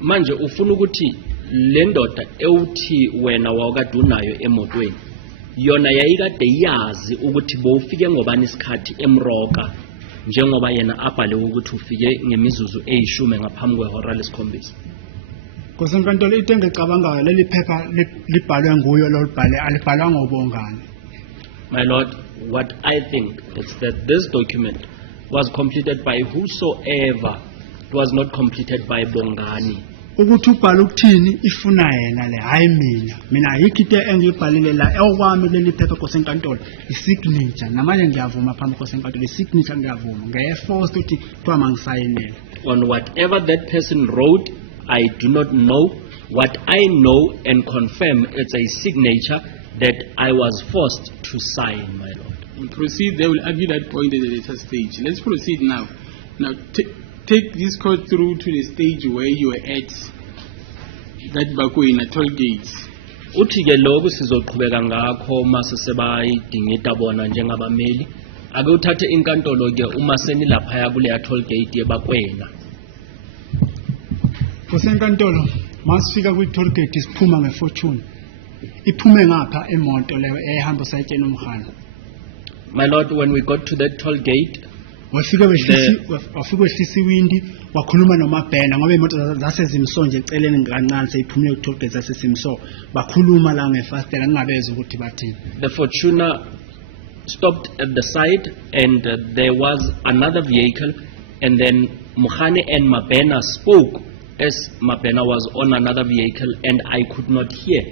Manje ufuna ukuthi le ndoda ewuthi wena wawukade unayo emotweni yona yayikade yazi ukuthi bowufike ngobani isikhathi eMroka njengoba yena abhale ukuthi ufike ngemizuzu eyishumi ngaphambi kwehora lesikhombisa. Nkosenkantolo into engicabangayo leli phepha libhalwe nguyo lo libhale alibhalwa ngobongane. My Lord, what I think is that this document was completed by whosoever. It was not completed by Bongani. Ukuthi ubhala ukuthini ifuna yena le hayi mina ayikho into engibhalile la ekwami leli phepha Nkosenkantolo isignature namanje ngiyavuma phambi Nkosenkantolo isignature ngiyavuma ngeforce ukuthi kuthiwa mangisayinele. On whatever that person wrote, I do not know. What I know and confirm, it's a signature that I was forced to sign, my Lord. We'll proceed. They will argue that point at a later stage. Let's proceed now. Now take this court through to the stage where you were at that Bakwena toll gates. Uthi ke lokhu sizoqhubeka ngakho mase sebayidingida bona njengabameli ake uthathe inkantolo ke uma senilaphaya kuleya toll gate yebakwena. Kusenkantolo masifika kwi-toll gate siphuma ngefortune. Iphume ngapha imoto leyo ehamba sayitshena umkhana. My lord, when we got to that toll gate, Wafika wehlisa iwindi wakhuluma nomabhena ngoba imoto zasezimsonje eceleni kancane seyiphumile ku-toll gate zasesimso bakhuluma la ngefastela ngingabeza ukuthi bathini. the Fortuner stopped at the side and there was another vehicle, and then Mukhane and Mabena spoke as Mabena was on another vehicle, and I could not hear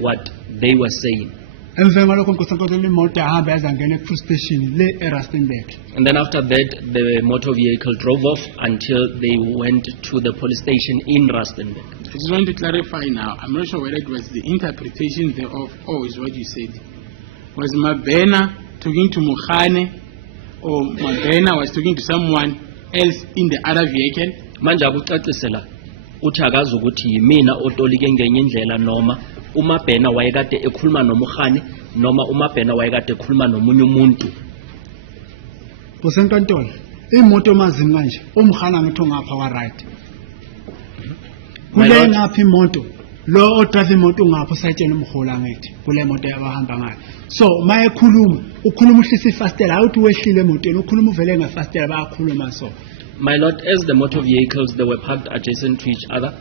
what they were saying. Emveni ngalokho nkusenkantolo imoto yahamba yaze yangena ku-fuel station le eRustenburg. And then after that, the motor vehicle drove off until they went to the police station in Rustenburg. I just want to clarify now. I'm not sure whether it was the interpretation thereof or is what you said. Was Mabena talking to Mukhane, or Mabena was talking to someone else in the other vehicle? Manje akucacisela uthi akazi ukuthi yimina otolike ngenye indlela noma uMabena wayekade ekhuluma noMukhane noma uMabena wayekade ekhuluma nomunye umuntu. Kusenkantolo imoto mazini kanje umkhana ngithi ngapha wa right. My Kule lord, ngapha imoto lo odrive imoto ngapha sayitshena umhola ngithi kule moto yabahamba ngayo. So maye ukhuluma uhlisa ifastela awuthi wehlile emotweni ukhuluma uvele ngefastela bayakhuluma so. my lord, as the motor vehicles they were parked adjacent to each other,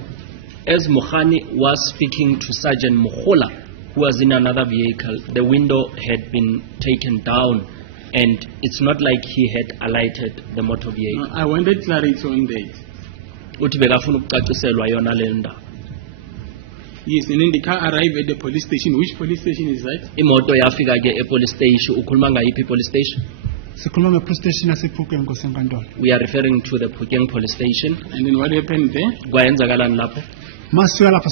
as Mukhane was speaking to Sergeant Mukhola, who was in another vehicle, the window had been taken down, and it's not like he had alighted the motor vehicle. I wanted clarity on that. Uthi bekafuna ukucaciselwa yona le ndaba. Yes, and then the car arrived at the police station. Which police station is that? Imoto yafika ke e-police station. Ukhuluma ngayiphi police station? Sikhuluma nge-police station yasePhukeng kusenkantolo. We are referring to the Phukeng police station. And then what happened there? Kwayenzakalani lapho? Masifika lapha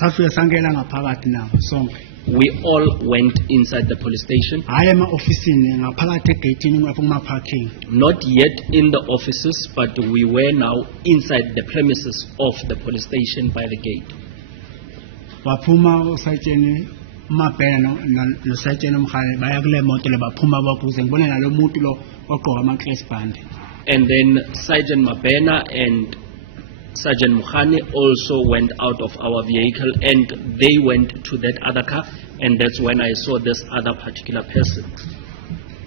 safika sangena ngaphakathi nabo sonke. We all went inside the police station. Hayi ema-ofisini ngaphakathi egeyithini ngapha kuma-parking. Not yet in the offices, but we were now inside the premises of the police station by the gate. Baphuma usayitsheni uMabhena nosayitsheni umkhane baya kule moto le baphuma bakuze ngibone nalo muntu lo ogqoka ama-crash band. And then Sergeant Mabena and Sergeant Mukhane also went out of our vehicle and they went to that other car, and that's when I saw this other particular person.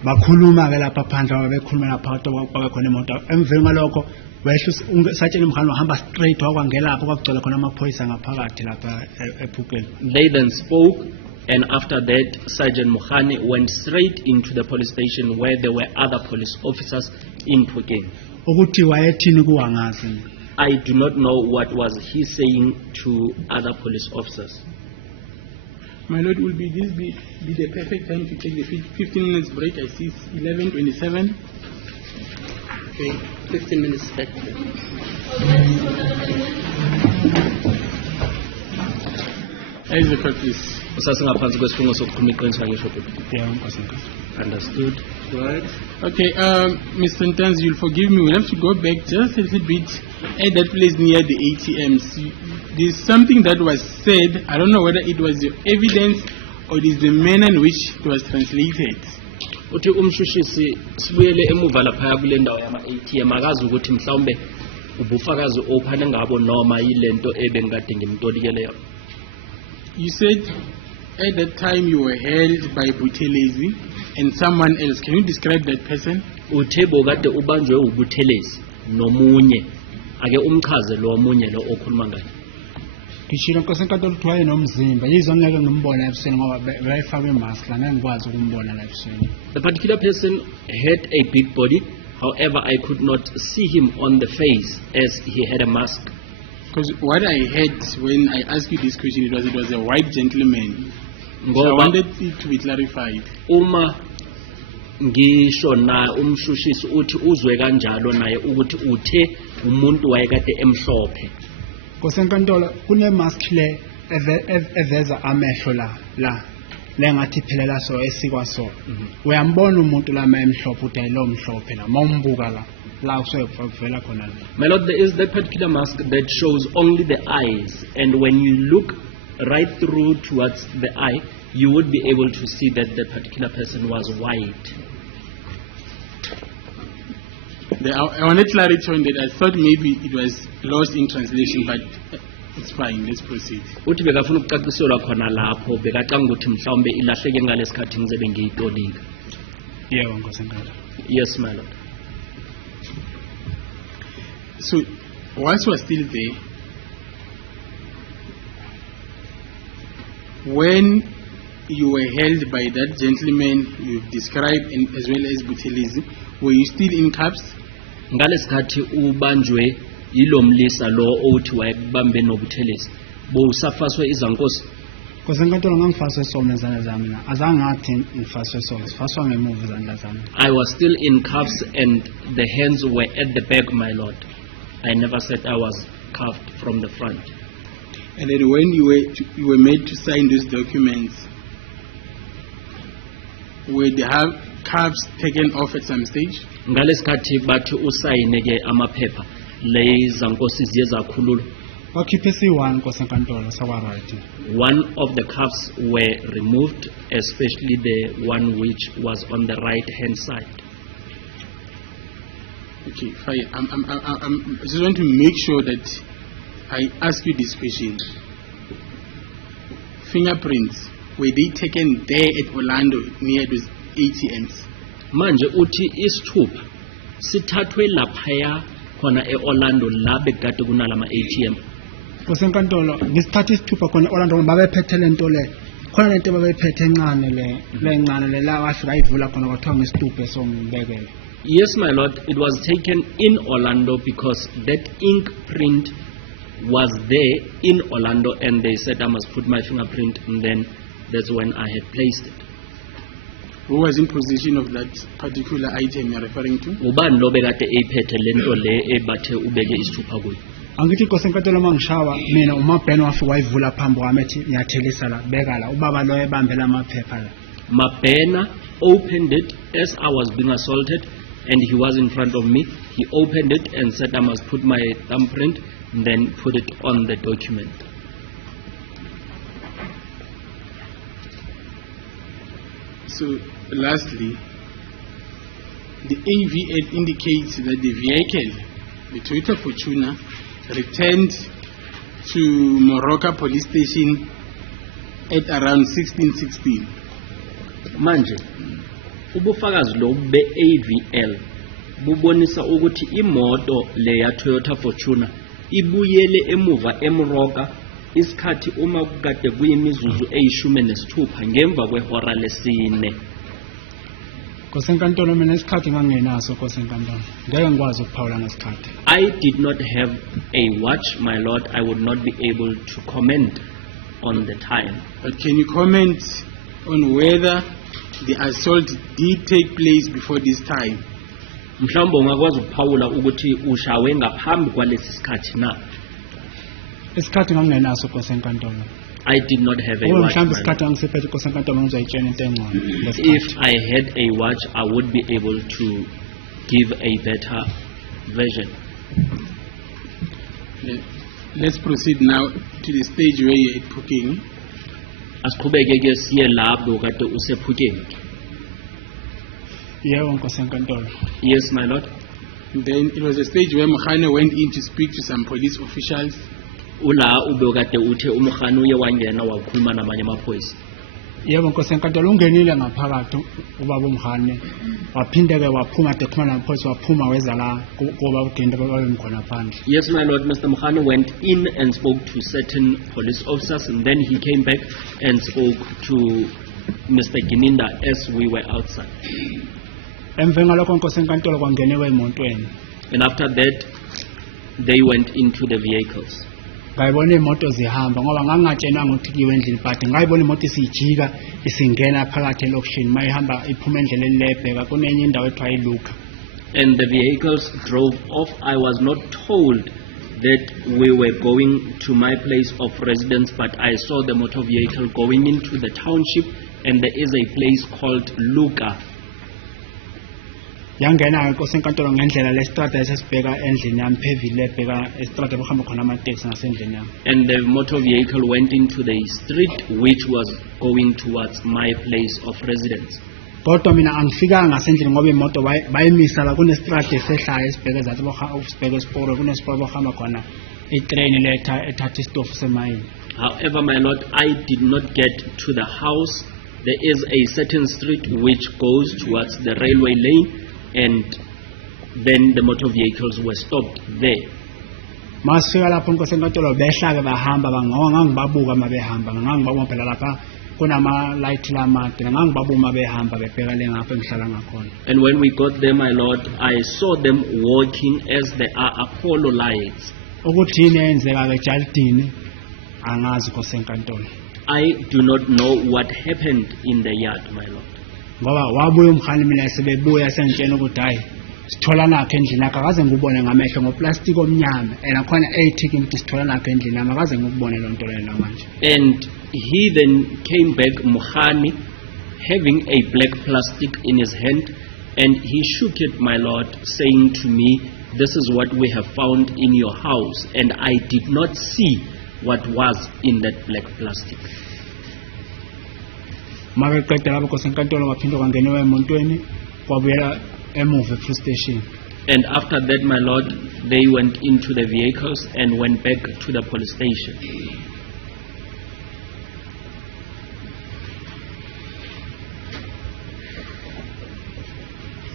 Bakhuluma ke lapha phandle bekhulumela phakathi kwakhe khona imoto. Emveni ngalokho wehla usayitsheni umkhane wahamba straight wakwangela lapho kwakugcwele khona amaphoyisa ngaphakathi lapha ePhukeng. They then spoke, and after that Sergeant Mukhane went straight into the police station where there were other police officers in Phukeng. Ukuthi wayethini kuwangazi. I do not know what was he saying to other police officers. My lord, will be the perfect time to take the 15 minutes break? I see 11:27. Okay, 15 minutes back. As the court, please. Usasingaphansi kwesifungo sokukhuluma iqiniso ngisho bhuti. Understood. Right. Okay, Mr. Ntanzi, you'll forgive me. We'll have to go back just a little bit at that place near the ATMs. There's something that was said. I don't know whether it was your evidence or it is the manner in which it was translated. Uthi umshushisi sibuyele emuva lapha kule ndawo yama-ATM akazi ukuthi mhlawumbe ubufakazi ophana ngabo noma yilento ebengikade ngimtolikele yona. You said at that time you were held by Buthelezi and someone else. Can you describe that person? Uthe bokade ubanjwe uButhelezi nomunye ake umchaze lo omunye lo okhuluma ngaye. Ngishilo nkosenkantolo ukuthi wayenomzimba yizo ngeke ngimbona ebusweni ngoba wayefake imask la ngeke ngikwazi ukumbona la ebusweni. The particular person had a big body, however I could not see him on the face as he had a mask. Because what I heard when I asked you this question, it was a white gentleman. So I Ngoba wanted it to be clarified. uma ngisho na umshushisi uthi uzwe kanjalo naye ukuthi uthe umuntu wayekade emhlophe. Nkosenkantolo kune-mask le eveza amehlo la lengathi iphelela so esikwa so. Uyambona umuntu lama emhlophe uthi ayilo mhlophe la mawumbuka la usevela khona la. My lord, there is that particular mask that shows only the eyes, and when you look right through towards the eye, you would be able to see that the particular person was white. I wanted clarity on that. I thought maybe it was lost in translation, but it's fine. Let's proceed. Uthi bekafuna ukucaciselwa khona lapho bekacanga ukuthi mhlawumbe ilahleke ngalesikhathi ngizobe ngiyitolika. Yebo Nkosi enkantolo. Yes, my lord. So, whilst you were still there, when you were held by that gentleman you've described, and as well as Buthelezi, were you still in cuffs? Ngalesikhathi ubanjwe yilomlisa lo othi wayebambe noButhelezi. Bowusafaswe izankosi. Nkosi enkantolo ngangifaswe sona izandla zami na. Azange ngathi ngifaswe sona. Sifaswa ngemuva izandla zami. I was still in cuffs and the hands were at the back, my lord. I never said I was cuffed from the front. And then when you were made to sign those documents, were the cuffs taken off at some stage? Ngalesikhathi bathi usayine ke amaphepha lezankosi ziye zakhululwa. Wakhiphe C1 Nkosi enkantolo sakwa right. One of the cuffs were removed, especially the one which was on the right hand side. Okay, fine. I just want to make sure that I ask you this question. Fingerprints, were they taken there at Orlando near those ATMs? Manje uthi isithupha sithathwe laphaya khona eOrlando la bekade kunalama ATM. Nkosi enkantolo ngisithatha isithupha khona Orlando ngoba babephethe lento le. Khona lento babephethe encane le la wafika ayivula khona kwathiwa ngesituphe songibekele. Yes, my lord, it was taken in Orlando because that ink print was there in Orlando and they said I must put my fingerprint, and then that's when I had placed it. Who was in possession of that particular item you're referring to? Ubani lo bekade eyiphethe lento le ebathe ubeke isithupha kuyo. Angithi Nkosi enkantolo mangishawa mina umabheni wafika wayivula phambi kwami ethi ngiyathelisa la beka la ubaba lo ebambela amaphepha la. Mabhena opened it as I was being assaulted and he was in front of me. He opened it and said I must put my thumbprint and then put it on the document. So, lastly, the AVL indicates that the vehicle, the Toyota Fortuner, returned to Moroka police station at around 1616. Manje, ubufakazi lo be AVL bubonisa ukuthi imoto le ya Toyota Fortuner ibuyele emuva eMoroka isikhathi uma kukade kuyimizuzu e16 ngemva kwehora lesine. Nkosi enkantolo mina isikhathi ngangenaso Nkosi enkantolo. Ngeke ngikwazi ukuphawula ngesikhathi. I did not have a watch, my lord. I would not be able to comment on the time. But can you comment on whether the assault did take place before this time? Mhlawumbe ungakwazi ukuphawula ukuthi ushawe ngaphambi kwalesi sikhathi na? Isikhathi ngangenaso Nkosi enkantolo. I did not have a Uma watch. mhlawumbe my isikhathi lord. ngisiphethe Nkosi enkantolo ngizoyitshela into engcono. If I had a watch, I would be able to give a better version. Let's proceed now to the stage where you're at cooking. Asiqhubeke ke siye lapho kade usephukeni. Yebo Nkosi enkantolo. Yes, my lord. Then it was a stage where Mokhane went in to speak to some police officials. Ula ubekade uthe umkhana uye wangena wakhuluma namanye amaphoyisa. Yebo Nkosi enkantolo ungenile ngaphakathi ubaba uMhane waphinde ke waphuma de khona namaphoyisa waphuma weza la kuba ugende babemkhona phandle. Yes, my lord. Mr. Mokhane went in and spoke to certain police officers, and then he came back and spoke to Mr. Gininda as we were outside. Emva ngalokho Nkosi enkantolo kwangenewe emotweni. And after that, they went into the vehicles. Ngayibona imoto zihamba ngoba ngangatshenanga ukuthi kiwe endlini but ngayibona imoto isijika isingena phakathi elokishini mayihamba iphuma endleleni lebheka kunenye indawo ethiwa iLuka. And the vehicles drove off. I was not told that we were going to my place of residence, but I saw the motor vehicle going into the township, and there is a place called Lika. Yangena Nkosi enkantolo ngendlela lestrada esesibheka endlini yami phevile lebheka estrada bahamba khona amateksi ngasendlini yami. And the motor vehicle went into the street which was going towards my place of residence. Kodwa mina angifikanga ngasendlini ngoba imoto bayimisa la kunestrade esehlayo esibheke ezathi usibheke esiporo kunesiporo bohamba khona itrain ethatha isitofu semayini. However, my Lord, I did not get to the house. There is a certain street which goes towards the railway lane, and then the motor vehicles were stopped there. Masifika lapho inkosi enkantolo behla ke bahamba ngangibabuka mabehamba ngangibabona phela lapha kunama light lamade ngangibabuma behamba bebheka le ngapha engihlala ngakhona. And when we got there, my Lord, I saw them walking as there are Apollo lights. Ukuthi yini eyenzeka ke ejardini angazi inkosi enkantolo. I do not know what happened in the yard, my Lord. Ngoba wabuya umkhali mina sebebuya sengitshena ukuthi hayi sithola nakho endlini yakhe akaze ngubone ngamehlo ngoplastic omnyama enakhona eyithiki ukuthi sithola nakho endlini yami akaze ngubone lo nto leyo manje. And he then came back, Mukhani, having a black plastic in his hand, and he shook it, my Lord, saying to me, "This is what we have found in your house," and I did not see what was in that black plastic. Mabeqedela inkosi enkantolo baphinde kwangeniwe emontweni kwabuyela emuva police station. And after that, my Lord, they went into the vehicles and went back to the police station.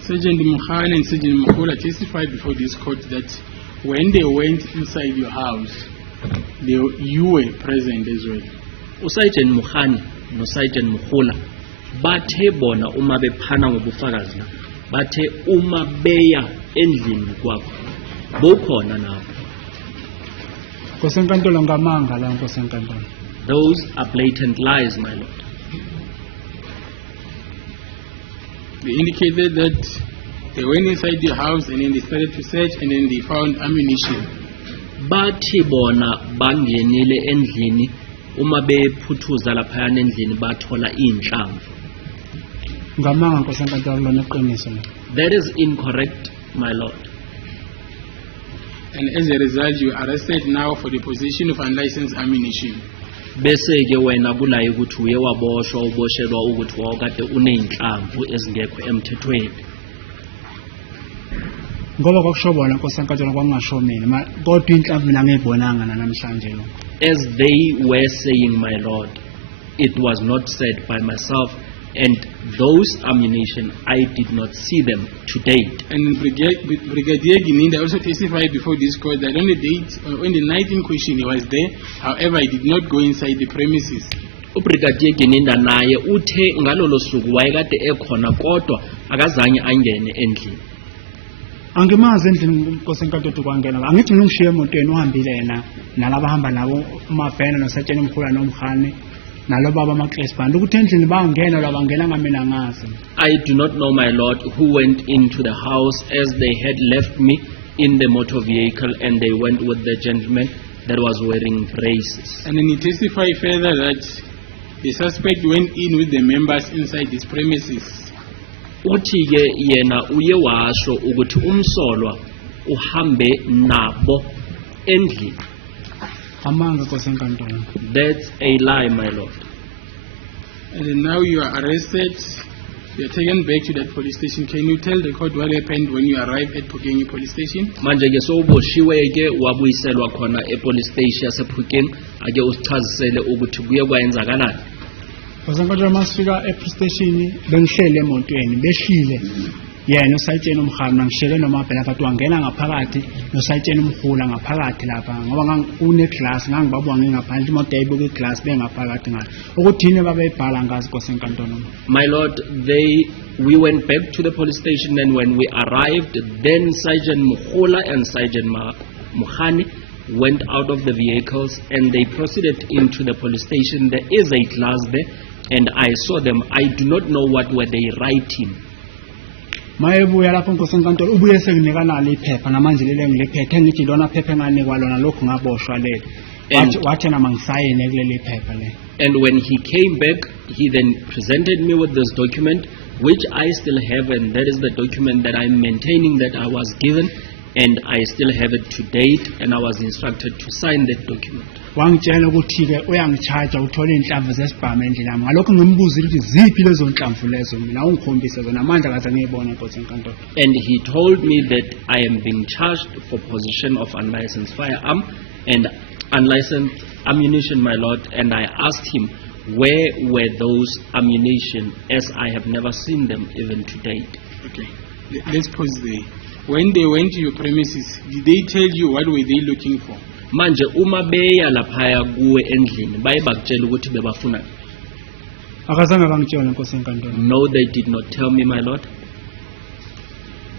Sergeant Mukhani and Sergeant Mukula testified before this court that when they went inside your house, you were present as well. uSergeant Mukhani noSergeant Mukula bathe bona uma bephana ngobufakazi la bathe uma beya endlini kwakho bokhona nabo. Inkosi enkantolo ngamanga la inkosi enkantolo. Those are blatant lies, my Lord. They indicated that they went inside your house and then they started to search and then they found ammunition. Bathi bona bangenile endlini uma bephuthuza lapha endlini bathola inhlamvu. Ngamanga inkosi enkantolo lona iqiniso lo. That is incorrect, my Lord. And as a result, you are arrested now for the possession of unlicensed ammunition. Bese ke wena kulaye ukuthi uye waboshwa uboshelwa ukuthi wakade uneinhlamvu ezingekho emthethweni. Ngoba kwakushobona inkosi enkantolo kwangasho mina kodwa inhlamvu mina ngiyibonanga namhlanje lo. As they were saying, my Lord, it was not said by myself, and those ammunition, I did not see them to date. And Brigadier Gininda also testified before this court that on the date, on the night in question, he was there. However, he did not go inside the premises. uBrigadier Gininda naye uthe ngalolo suku wayekade ekhona kodwa akazange angene endlini. Angimazi endlini inkosi enkantolo kwangena angithi mina ngishiye emotweni uhambile yena nalabo hamba nabo umabhena noSergeant Mkhula noMkhani nalo baba amaClass band ukuthi endlini bangena labangena ngamina ngazi. I do not know, my Lord, who went into the house as they had left me in the motor vehicle and they went with the gentleman that was wearing braces. And then he testified further that the suspect went in with the members inside his premises. Uthi ke yena uye washo ukuthi umsolwa uhambe nabo endlini. Amanga inkosi enkantolo. That's a lie, my Lord. And then now you are arrested. You are taken back to that police station. Can you tell the court what happened when you arrived at Phukengi police station? Manje ke soboshiwe ke wabuyiselwa khona epolice station yasePhukengi ake usichazisele ukuthi kuye kwayenzakalani. Inkosi enkantolo masifika epolice station bengihlele emotweni behlile yena uSergeant Mkhana ngishele nomabhela kathi wangena ngaphakathi noSergeant Mkhula ngaphakathi lapha ngoba une glass ngangibabwa ngingaphandle imoto eyibuka iglass bengaphakathi ngayo ukuthi yini babeyibhala ngazi inkosi enkantolo. My Lord, we went back to the police station, and when we arrived, then Sergeant Mkhula and Sergeant Mukhani went out of the vehicles and they proceeded into the police station. There is a glass there and I saw them. I do not know what were they writing. Mayebuya lapho inkosi enkantolo ubuye sekunika nalo iphepha namanje lele ngiliphethe ngithi lona phepha enganikwa lona lokho ngaboshwa lelo wathi nama ngisayine kuleli phepha le. And when he came back, he then presented me with this document which I still have, and that is the document that I'm maintaining that I was given, and I still have it to date, and I was instructed to sign that document. Wangitshela ukuthi ke uyangicharge uthole inhlamvu zesibhamu endlini yami. Ngalokho ngimbuza ukuthi ziphi lezo nhlamvu lezo mina ungikhombise zona manje kaze ngiyibone Nkosi enkantolo. And he told me that I am being charged for possession of unlicensed firearm and unlicensed ammunition, my lord, and I asked him where were those ammunition, as I have never seen them even to date. Okay, let's pause there. When they went to your premises, did they tell you what were they looking for? Manje uma beya laphaya kuwe endlini baye bakutshela ukuthi bebafuna. Akazange bangitshela Nkosi enkantolo. No, they did not tell me, my lord.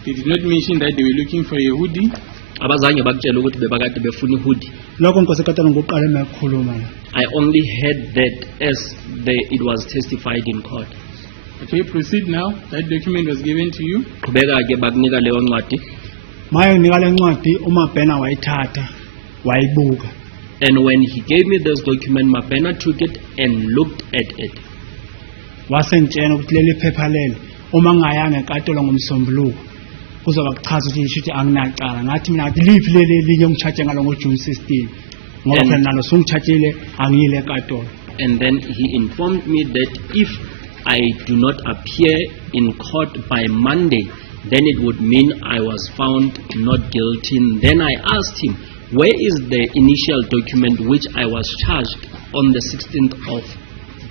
They did not mention that they were looking for a hoodie. Abazange bakutshela ukuthi bebakade befuna hoodie. Lokho Nkosi enkantolo ngokuqala emakhuluma la. I only heard that as it was testified in court. Okay, proceed now. That document was given to you. Qhubeka ke bakunika leyo ncwadi. Maye nginika le ncwadi uMabhena wayithatha wayibuka. And when he gave me this document, Mabena took it and looked at it. Wasengitshela ukuthi leli phepha leli uma ngayanga enkantolo ngomsombuluko kuzoba kuchaza ukuthi ngisho anginacala. Ngathi mina liphi leli linye ngicharge ngalo ngoJune 16. Ngoba phela nalo songichargele angiyile enkantolo. And then he informed me that if I do not appear in court by Monday, then it would mean I was found not guilty. And then I asked him, where is the initial document which I was charged on the 16th of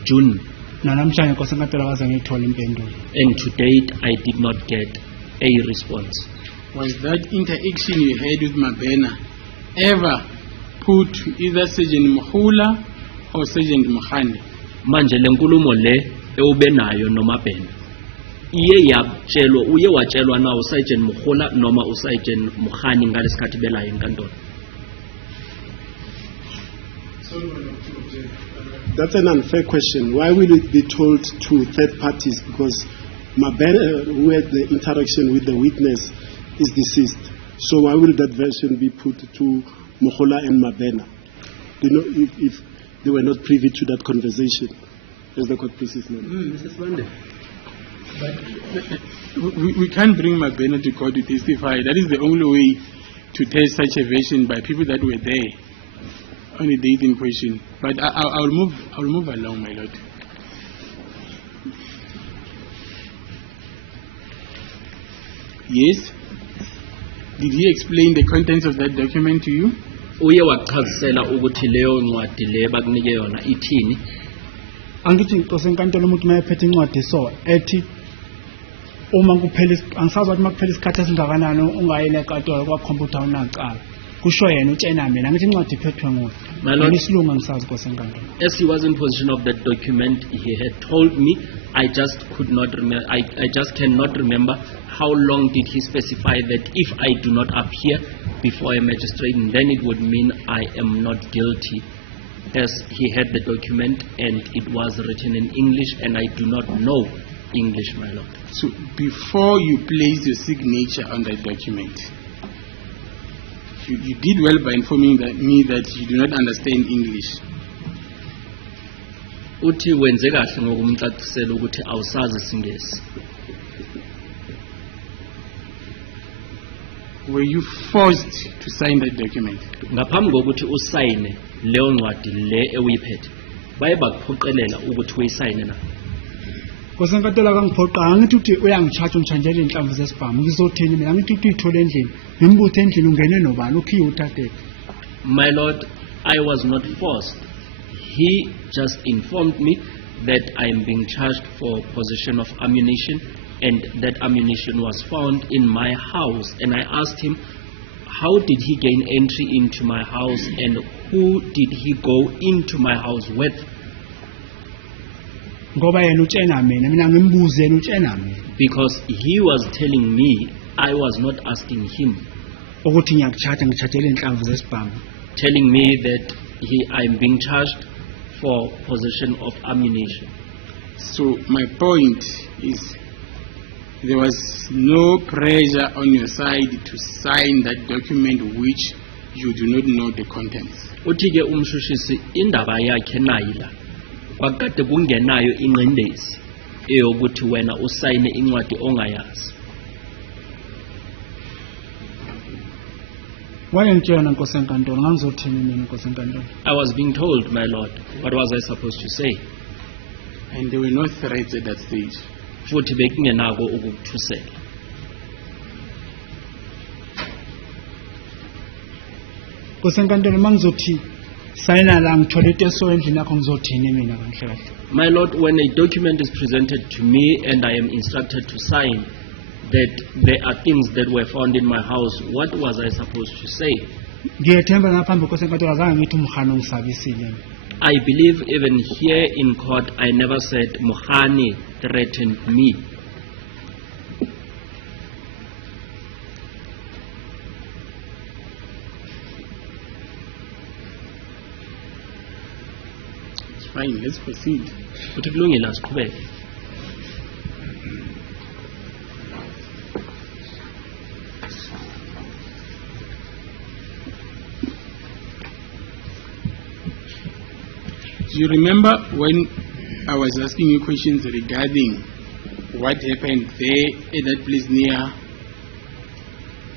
June? Namhlanje Nkosi enkantolo akaze ngiyithola impendulo. And to date, I did not get a response. Was that interaction you had with Mabena ever put to either Sergeant Mkhula or Sergeant Mkhande? Manje le nkulumo le ewube nayo noMabena uye watshelwa na uSergeant Mkhula noma uSergeant Mkhani ngalesikhathi belayo enkantolo. That's an unfair question. Why will it be told to third parties? Because Mabena, who had the interaction with the witness, is deceased. So why will that version be put to Mkhula and Mabena? Do you know if they were not privy to that conversation? As the court proceeds now. Mrs. Wande. But we can't bring Mabena to court to testify. That is the only way to test such a version by people that were there on the date in question. But I'll move along, my lord. Yes. Did he explain the contents of that document to you? Uye wachazisela ukuthi leyo ncwadi le bakunike yona ithini. Angithi Nkosi enkantolo umuntu mayephethe incwadi so ethi uma kuphela angisazi ukuthi makuphela isikhathi esingakanani ungayile enkantolo kwaComputer unaqala kusho yena utshena mina ngithi incwadi iphethwe nguwe. Ngisilunga ngisazi Nkosi enkantolo. As he was in possession of that document, he had told me, I just could not remember. I just cannot remember how long did he specify that if I do not appear before a magistrate, then it would mean I am not guilty. As he had the document and it was written in English and I do not know English, my lord. So before you place your signature on that document, you did well by informing me that you do not understand English. Uthi wenze kahle ngokumcacisela ukuthi awusazi isingesi. Were you forced to sign that document? Ngaphambi kokuthi usayine leyo ncwadi le ewuyiphethe baye bakuphoqelela ukuthi uyisayine na. Nkosi enkantolo akangiphoqa ngithi uthi uyangicharge ungichanjele inhlamvu zesibhamu ngizothini mina ngithi uthi uyithole endlini ngimbuthe endlini ungene nobani ukhiye uthathe. My lord, I was not forced. He just informed me that I am being charged for possession of ammunition and that ammunition was found in my house, and I asked him how did he gain entry into my house and who did he go into my house with. Ngoba yena utshena mina ngimbuze yena utshena mina. Because he was telling me, I was not asking him. Ukuthi ngichargele inhlamvu zesibhamu. Telling me that I'm being charged for possession of ammunition. So my point is, there was no pressure on your side to sign that document which you do not know the contents. Uthi ke umshushisi indaba yakhe nayila kwakade kungenayo ingcindezi eyokuthi wena usayine incwadi ongayazi. Wayengitshela Nkosi enkantolo ngangizothini mina Nkosi enkantolo. I was being told, my Lord, what was I supposed to say? And there were no threats at that stage. Futhi bekungenako ukukuthusela. Nkosi enkantolo mangizothi sayina la ngithola into eso endlini yakho ngizothini mina kahle kahle. My Lord, when a document is presented to me and I am instructed to sign that there are things that were found in my house, what was I supposed to say? Ngiyethemba ngaphambi Nkosi enkantolo azange ngithi umhano ngisabisile. I believe even here in court, I never said Mohani threatened me. It's fine, let's proceed. Futhi kulungile asiqhubeke. Do you remember when I was asking you questions regarding what happened there at that place near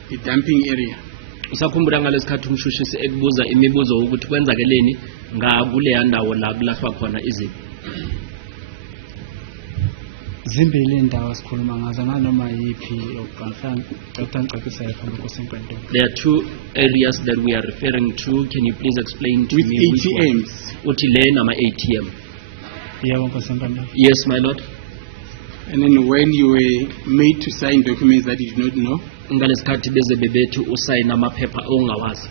the dumping area? Usakhumbula ngalesikhathi umshushisi ekubuza imibuzo ukuthi kwenzakeleni ngakuleya ndawo la kulahlwa khona izibi. Zimbili indawo sikhuluma ngazo nganoma yipi yokuqala ngicacisa phambi Nkosi enkantolo. There are two areas that we are referring to. Can you please explain to With me which one? ATMs. Uthi le nama ATM. Yebo Nkosi enkantolo. Yes, my Lord. And then when you were made to sign documents that you did not know, Ngalesikhathi beze bebethi usayina amaphepha ongawazi.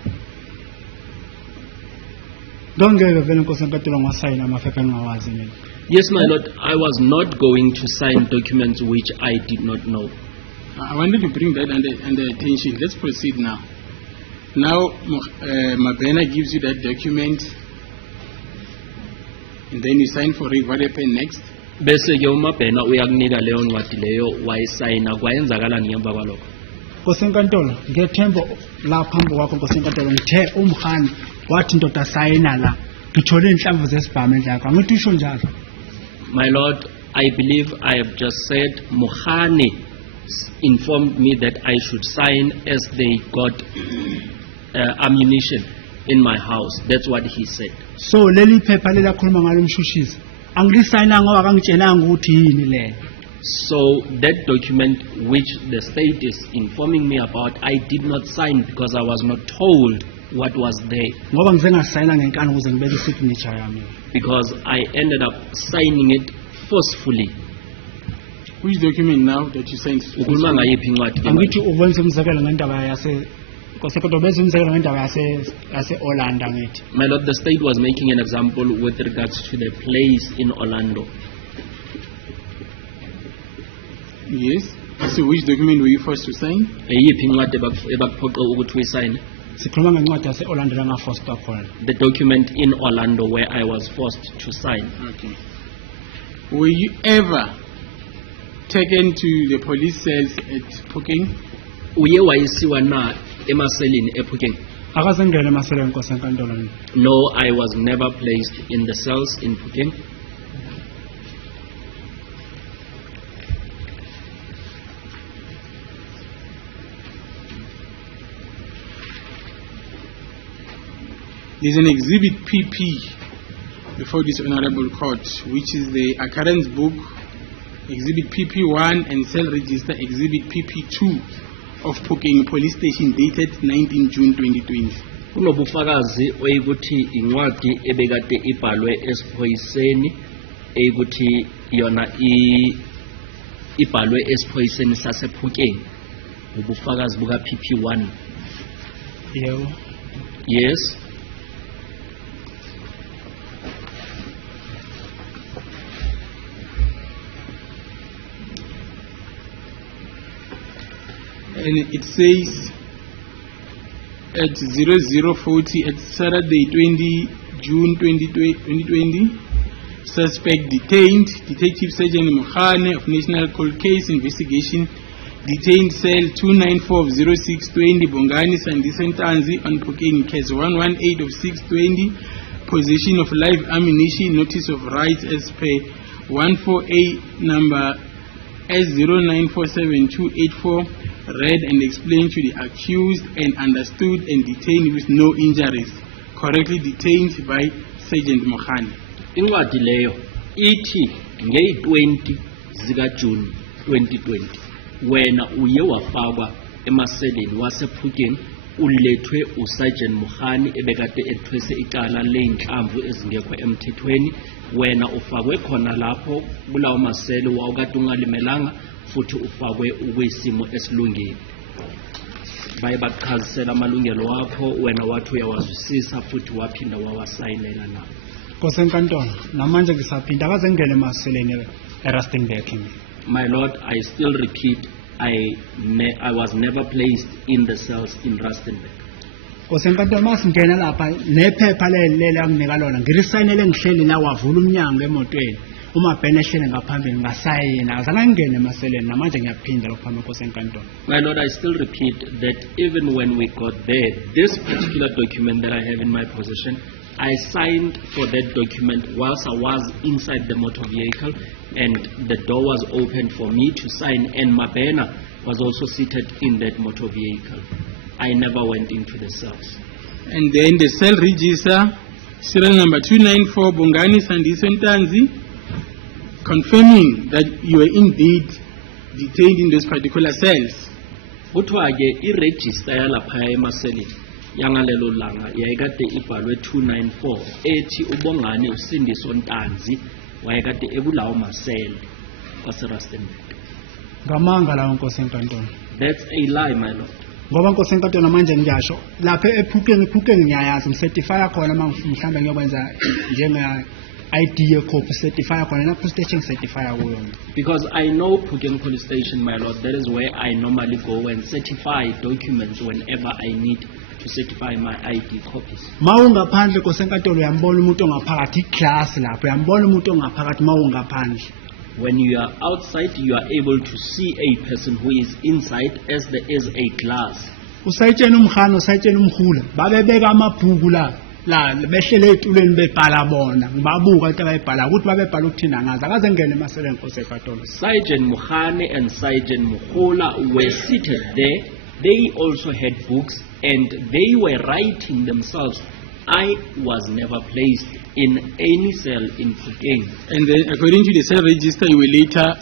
Ngeke vele Nkosi enkantolo ngasayina amaphepha engawazi mina. Yes, my Lord, I was not going to sign documents which I did not know. I wanted to bring that under attention. Let's proceed now. Now, Mabena gives you that document, and then you sign for it. What happened next? Bese ke uMabhena uyakunika leyo ncwadi leyo wayisayina kwayenzakalani ngemva kwalokho. Nkosi enkantolo ngethemba la phambi kwakho Nkosi enkantolo ngithe umhani wathi indoda sayina la ngithole inhlamvu zesibhamu endlakho angithi usho njalo. My Lord, I believe I have just said Mohani informed me that I should sign as they got ammunition in my house. That's what he said. So leli phepha lelakhuluma ngalo umshushisi angilisayina ngoba akangitshelanga ukuthi yini le. So that document which the state is informing me about, I did not sign because I was not told what was there. Ngoba ngize ngasayina ngenkani ukuze ngibeke signature yami. Because I ended up signing it forcefully. Which document now that you signed? Ukhuluma ngayiphi incwadi ke Angithi manje? ukwenza umzekelo ngendaba yase Nkosi enkantolo benza umzekelo ngendaba yase Orlando ngithi. My Lord, the state was making an example with regards to the place in Orlando. Yes. So which document were you forced to sign? Eyiphi incwadi ebakuphoqe ukuthi uyisayine? Sikhuluma ngencwadi yase Orlando la ngafoster khona. The document in Orlando where I was forced to sign. Okay. Were you ever taken to the police cells at Puking? Uye wayisiwa na emaselini ePhukeng? Akaze ngene emasele Nkosi enkantolo mina. No, I was never placed in the cells in Phukeng. There's an exhibit PP before this honorable court, which is the occurrence book, exhibit PP1 and cell register exhibit PP2 of Puking Police Station dated 19 June 2020. Kunobufakazi oyikuthi incwadi ebekade ibhalwe esiphoyiseni eyikuthi yona ibhalwe esiphoyiseni sasePhukeng. Ubufakazi buka PP1. Yebo. Yes. And it says at 0040 at Saturday 20 June 2020, suspect detained, Detective Sergeant Mohane of National Cold Case Investigation, detained cell 294 of 0620 Bongani Sandisentanzi on Puking case 118 of 620, possession of live ammunition, notice of rights as per 14A number S09472484, read and explained to the accused and understood and detained with no injuries, correctly detained by Sergeant Mokhane. Incwadi leyo ithi ngeyi-20 zikaJuni 2020 wena uye wafakwa emaseleni wasePhukeng ulethwe uSergeant Mokhane ebekade ethwese icala leyinhlamvu ezingekho emthethweni. Wena ufakwe khona lapho kulawo masele wawukade ungalimelanga futhi ufakwe ukuyisimo esilungile. Baye baqhazisela amalungelo wakho, wena wathi uyawazwisisa futhi waphinda wawasayinela nawo. Nkosi enkantolo, namanje ngisaphinda akaze ngene emaseleni eRustenburg. My Lord, I still repeat, I was never placed in the cells in Rustenburg. Nkosi enkantolo, masingena lapha nephepha leli anginika lona ngilisayinele ngihleli la wavula umnyango emotweni. Uma benehlele ngaphambili ngasayina azange ngene emaseleni namanje ngiyaphinda lokuphambi Nkosi enkantolo. My Lord, I still repeat that even when we got there, this particular document that I have in my possession, I signed for that document whilst I was inside the motor vehicle and the door was open for me to sign, and Mabena was also seated in that motor vehicle. I never went into the cells. And then the cell register, serial number 294, Bongani Sandiso Ntanzi, confirming that you were indeed detained in those particular cells. Kuthiwa ke iregister yalapha emaseleni yangalelo langa yayikade ibhalwe 294 ethi uBongani uSindiso Ntanzi wayekade ekulawo masele waseRustenburg. Ngamanga lawo Nkosi enkantolo. That's a lie, my Lord. Ngoba Nkosi enkantolo manje ngiyasho lapha ePhukeng ngiyayazi ngicertify khona mhlawumbe ngiyokwenza njenge ID copy certify khona na police station certify kuyo. Because I know Phukeng police station, my Lord, that is where I normally go and certify documents whenever I need to certify my ID copies. Mawungaphandle Nkosi enkantolo uyambona umuntu ongaphakathi iclass lapho uyambona umuntu ongaphakathi mawungaphandle. When you are outside, you are able to see a person who is inside as there is a glass. Usayitshena umkhano usayitshena umkhulu babebeka amabhuku la behlele etulweni bebhala bona ngibabuka into abayibhala ukuthi babebhala ukuthina ngazi akaze ngene emaseleni Nkosi enkantolo. Sergeant Mokhane and Sergeant Mukhola were seated there. They also had books and they were writing themselves. I was never placed in any cell in Phukeng. And then according to the cell register, you were later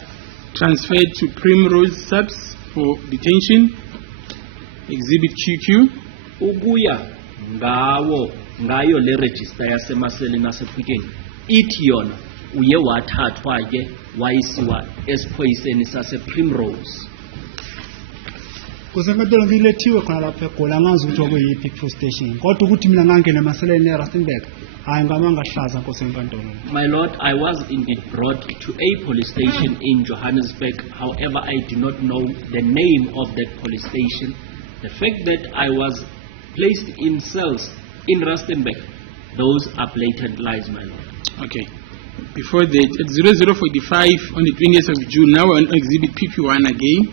transferred to Primrose Subs for detention, Exhibit QQ. Ukuya ngayo le register yasemaseleni asePhukeng ithi yona uye wathathwa ke wayisiwa esiphoyiseni sasePrimrose. Nkosi enkantolo ngilethiwe khona lapha eGola ngazi ukuthi okuyiphi police station kodwa ukuthi mina ngangena emaseleni eRustenburg hayi ngamanga hlaza Nkosi enkantolo. My Lord, I was indeed brought to a police station in Johannesburg. However, I do not know the name of that police station. The fact that I was placed in cells in Rustenburg, those are blatant lies, my Lord. Okay. Before that, at 0045 on the 20th of June, now on Exhibit PP1 again,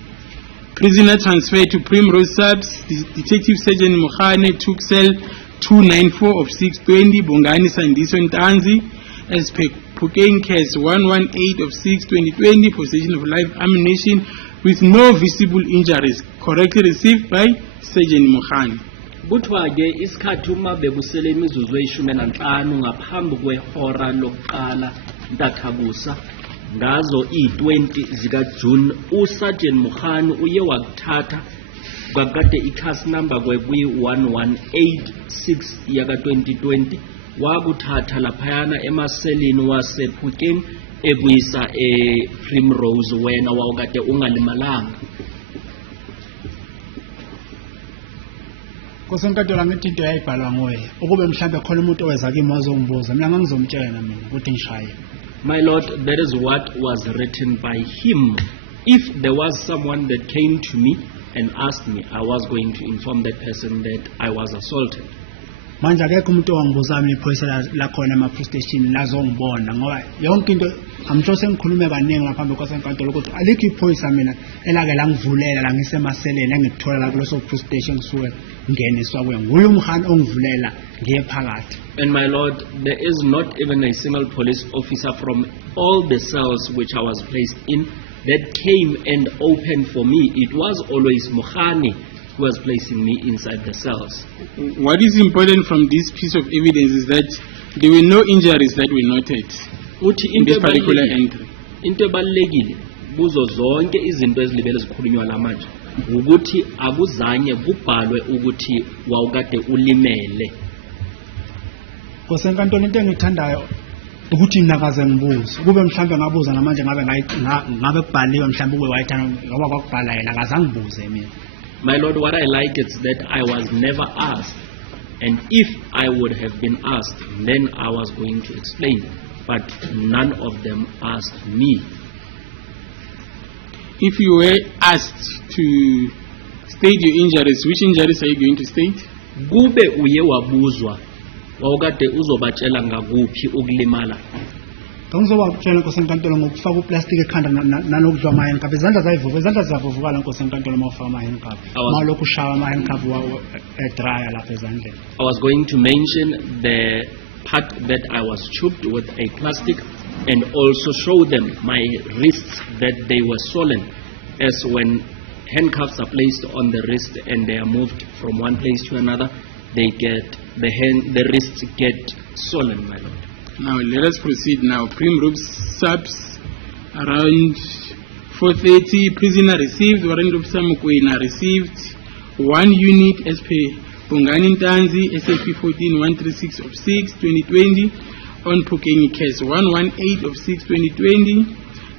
prisoner transferred to Primrose Subs. Detective Sergeant Mokhane took cell 294 of 620, Bongani Sandiso Ntanzi, as per Phukeng case 118 of 6/2020, possession of live ammunition with no visible injuries, correctly received by Sergeant Mokhane. Kuthiwa ke isikhathi uma bekusele imizuzu eyi-15 ngaphambi kwehora lokuqala ntathakusa ngazo i-20 zikaJune uSergeant Mokhane uye wakuthatha kwakade ikhasi number kwe-1186 yaka-2020 wakuthatha laphayana emaseleni wasePhukeng ebuyisa ePrimrose wena wawukade ungalimalanga. Nkosi enkantolo ngithi into yayibhalwa nguwe ukube mhlambe khona umuntu oweza kimi wazongibuza mina ngangizomtshela mina ukuthi ngishaye. My Lord, that is what was written by him. If there was someone that came to me and asked me, I was going to inform that person that I was assaulted. Manje akekho umuntu ongibuza mina iphoyisa la khona ema police station lazongibona ngoba yonke into amhlose ngikhulume kaningi ngaphambi Nkosi enkantolo ukuthi alikho iphoyisa mina elake langivulela la ngisemaseleni engithola la kuleso police station ngisuke ngeniswa kuye nguye umkhani ongivulela ngiye phakathi. And my Lord, there is not even a single police officer from all the cells which I was placed in that came and opened for me, it was always Mokhane who was placing me inside the cells. What is important from this piece of evidence is that there were no injuries that were noted Uthi in this particular entry. into ebalulekile kuzo zonke izinto ezilibele zikhulunywa lamanje ukuthi akuzange kubhalwe ukuthi wawukade ulimele. Kosenkantolo into engithandayo ukuthi nakaze ngibuze kube mhlambe ngabuza namanje ngabe kubhaliwe mhlambe kube wayithana ngoba kwakubhala yena akazangibuze mina. My Lord, what I like is that I was never asked, and if I would have been asked, then I was going to explain, but none of them asked me. If you were asked to state your injuries, which injuries are you going to state? Kube uye wabuzwa wawukade uzobatshela ngakuphi ukulimala. Ngizobakutshela Nkosenkantolo ngokufaka uplastic ekhanda nanokudla ama-handcuff. Izandla ziyavuvukala Nkosenkantolo mawufaka ama-handcuff. Mawulokhu ushaya ama-handcuff dryer lapha ezandleni. I was going to mention the part that I was choked with a plastic and also show them my wrists that they were swollen, as when handcuffs are placed on the wrist and they are moved from one place to another, they get the wrists get swollen, my Lord. Now let us proceed now. Primrose subs around 4:30. Prisoner received warrant of Samukwena received 1 unit as per Bongani Ntanzi SAP 14-136 of 6/2020 on Pukengi case 118 of 6/2020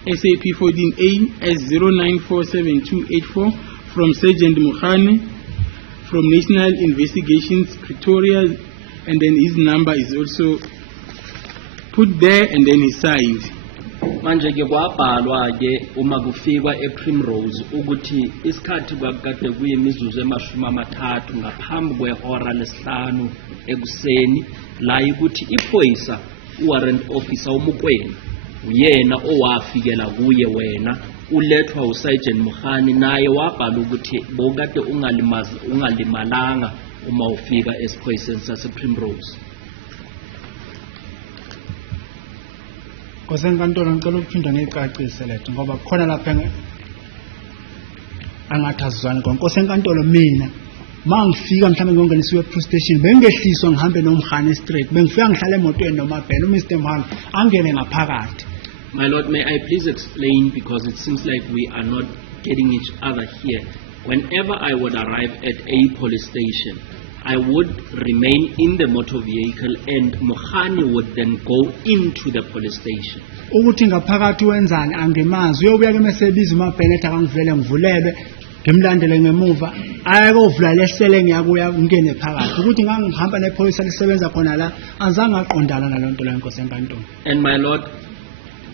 SAP 14A as 0947284 from Sergeant Mokhane from National Investigations Pretoria, and then his number is also put there and then he signed. Manje ke kwabhalwa ke uma kufikwa ePrimrose ukuthi isikhathi kwakade kuyimizuzu ema-30 ngaphambi kwehora lesihlanu ekuseni la ukuthi iphoyisa warrant officer uMukwena uyena owafikela kuye wena ulethwa uSergeant Mokhane naye wabhala ukuthi bokade ungalimalanga uma ufika esiphoyiseni sasePrimrose. Kosenkantolo ngicela ukuphinda ngicacise lethu ngoba khona lapha angathazizwana konke. Kosenkantolo mina mangifika mhlambe ngiyongenisiwe police station bengehliswa ngihambe nomkhane straight bengifika ngihlala emotweni nomabhele uMr Mhalo angene ngaphakathi. My Lord, may I please explain, because it seems like we are not getting each other here. Whenever I would arrive at a police station, I would remain in the motor vehicle and Mokhane would then go into the police station. Ukuthi ngaphakathi wenzani angemazi uyobuya ke mesebiza umabhele ethi akangivele ngivulelwe ngimlandele ngemuva ayekuvula lesele ngiyakuya ngene phakathi ukuthi ngangihamba nephoyisa lisebenza khona la azange aqondana nalonto la Nkosenkantolo. And my Lord,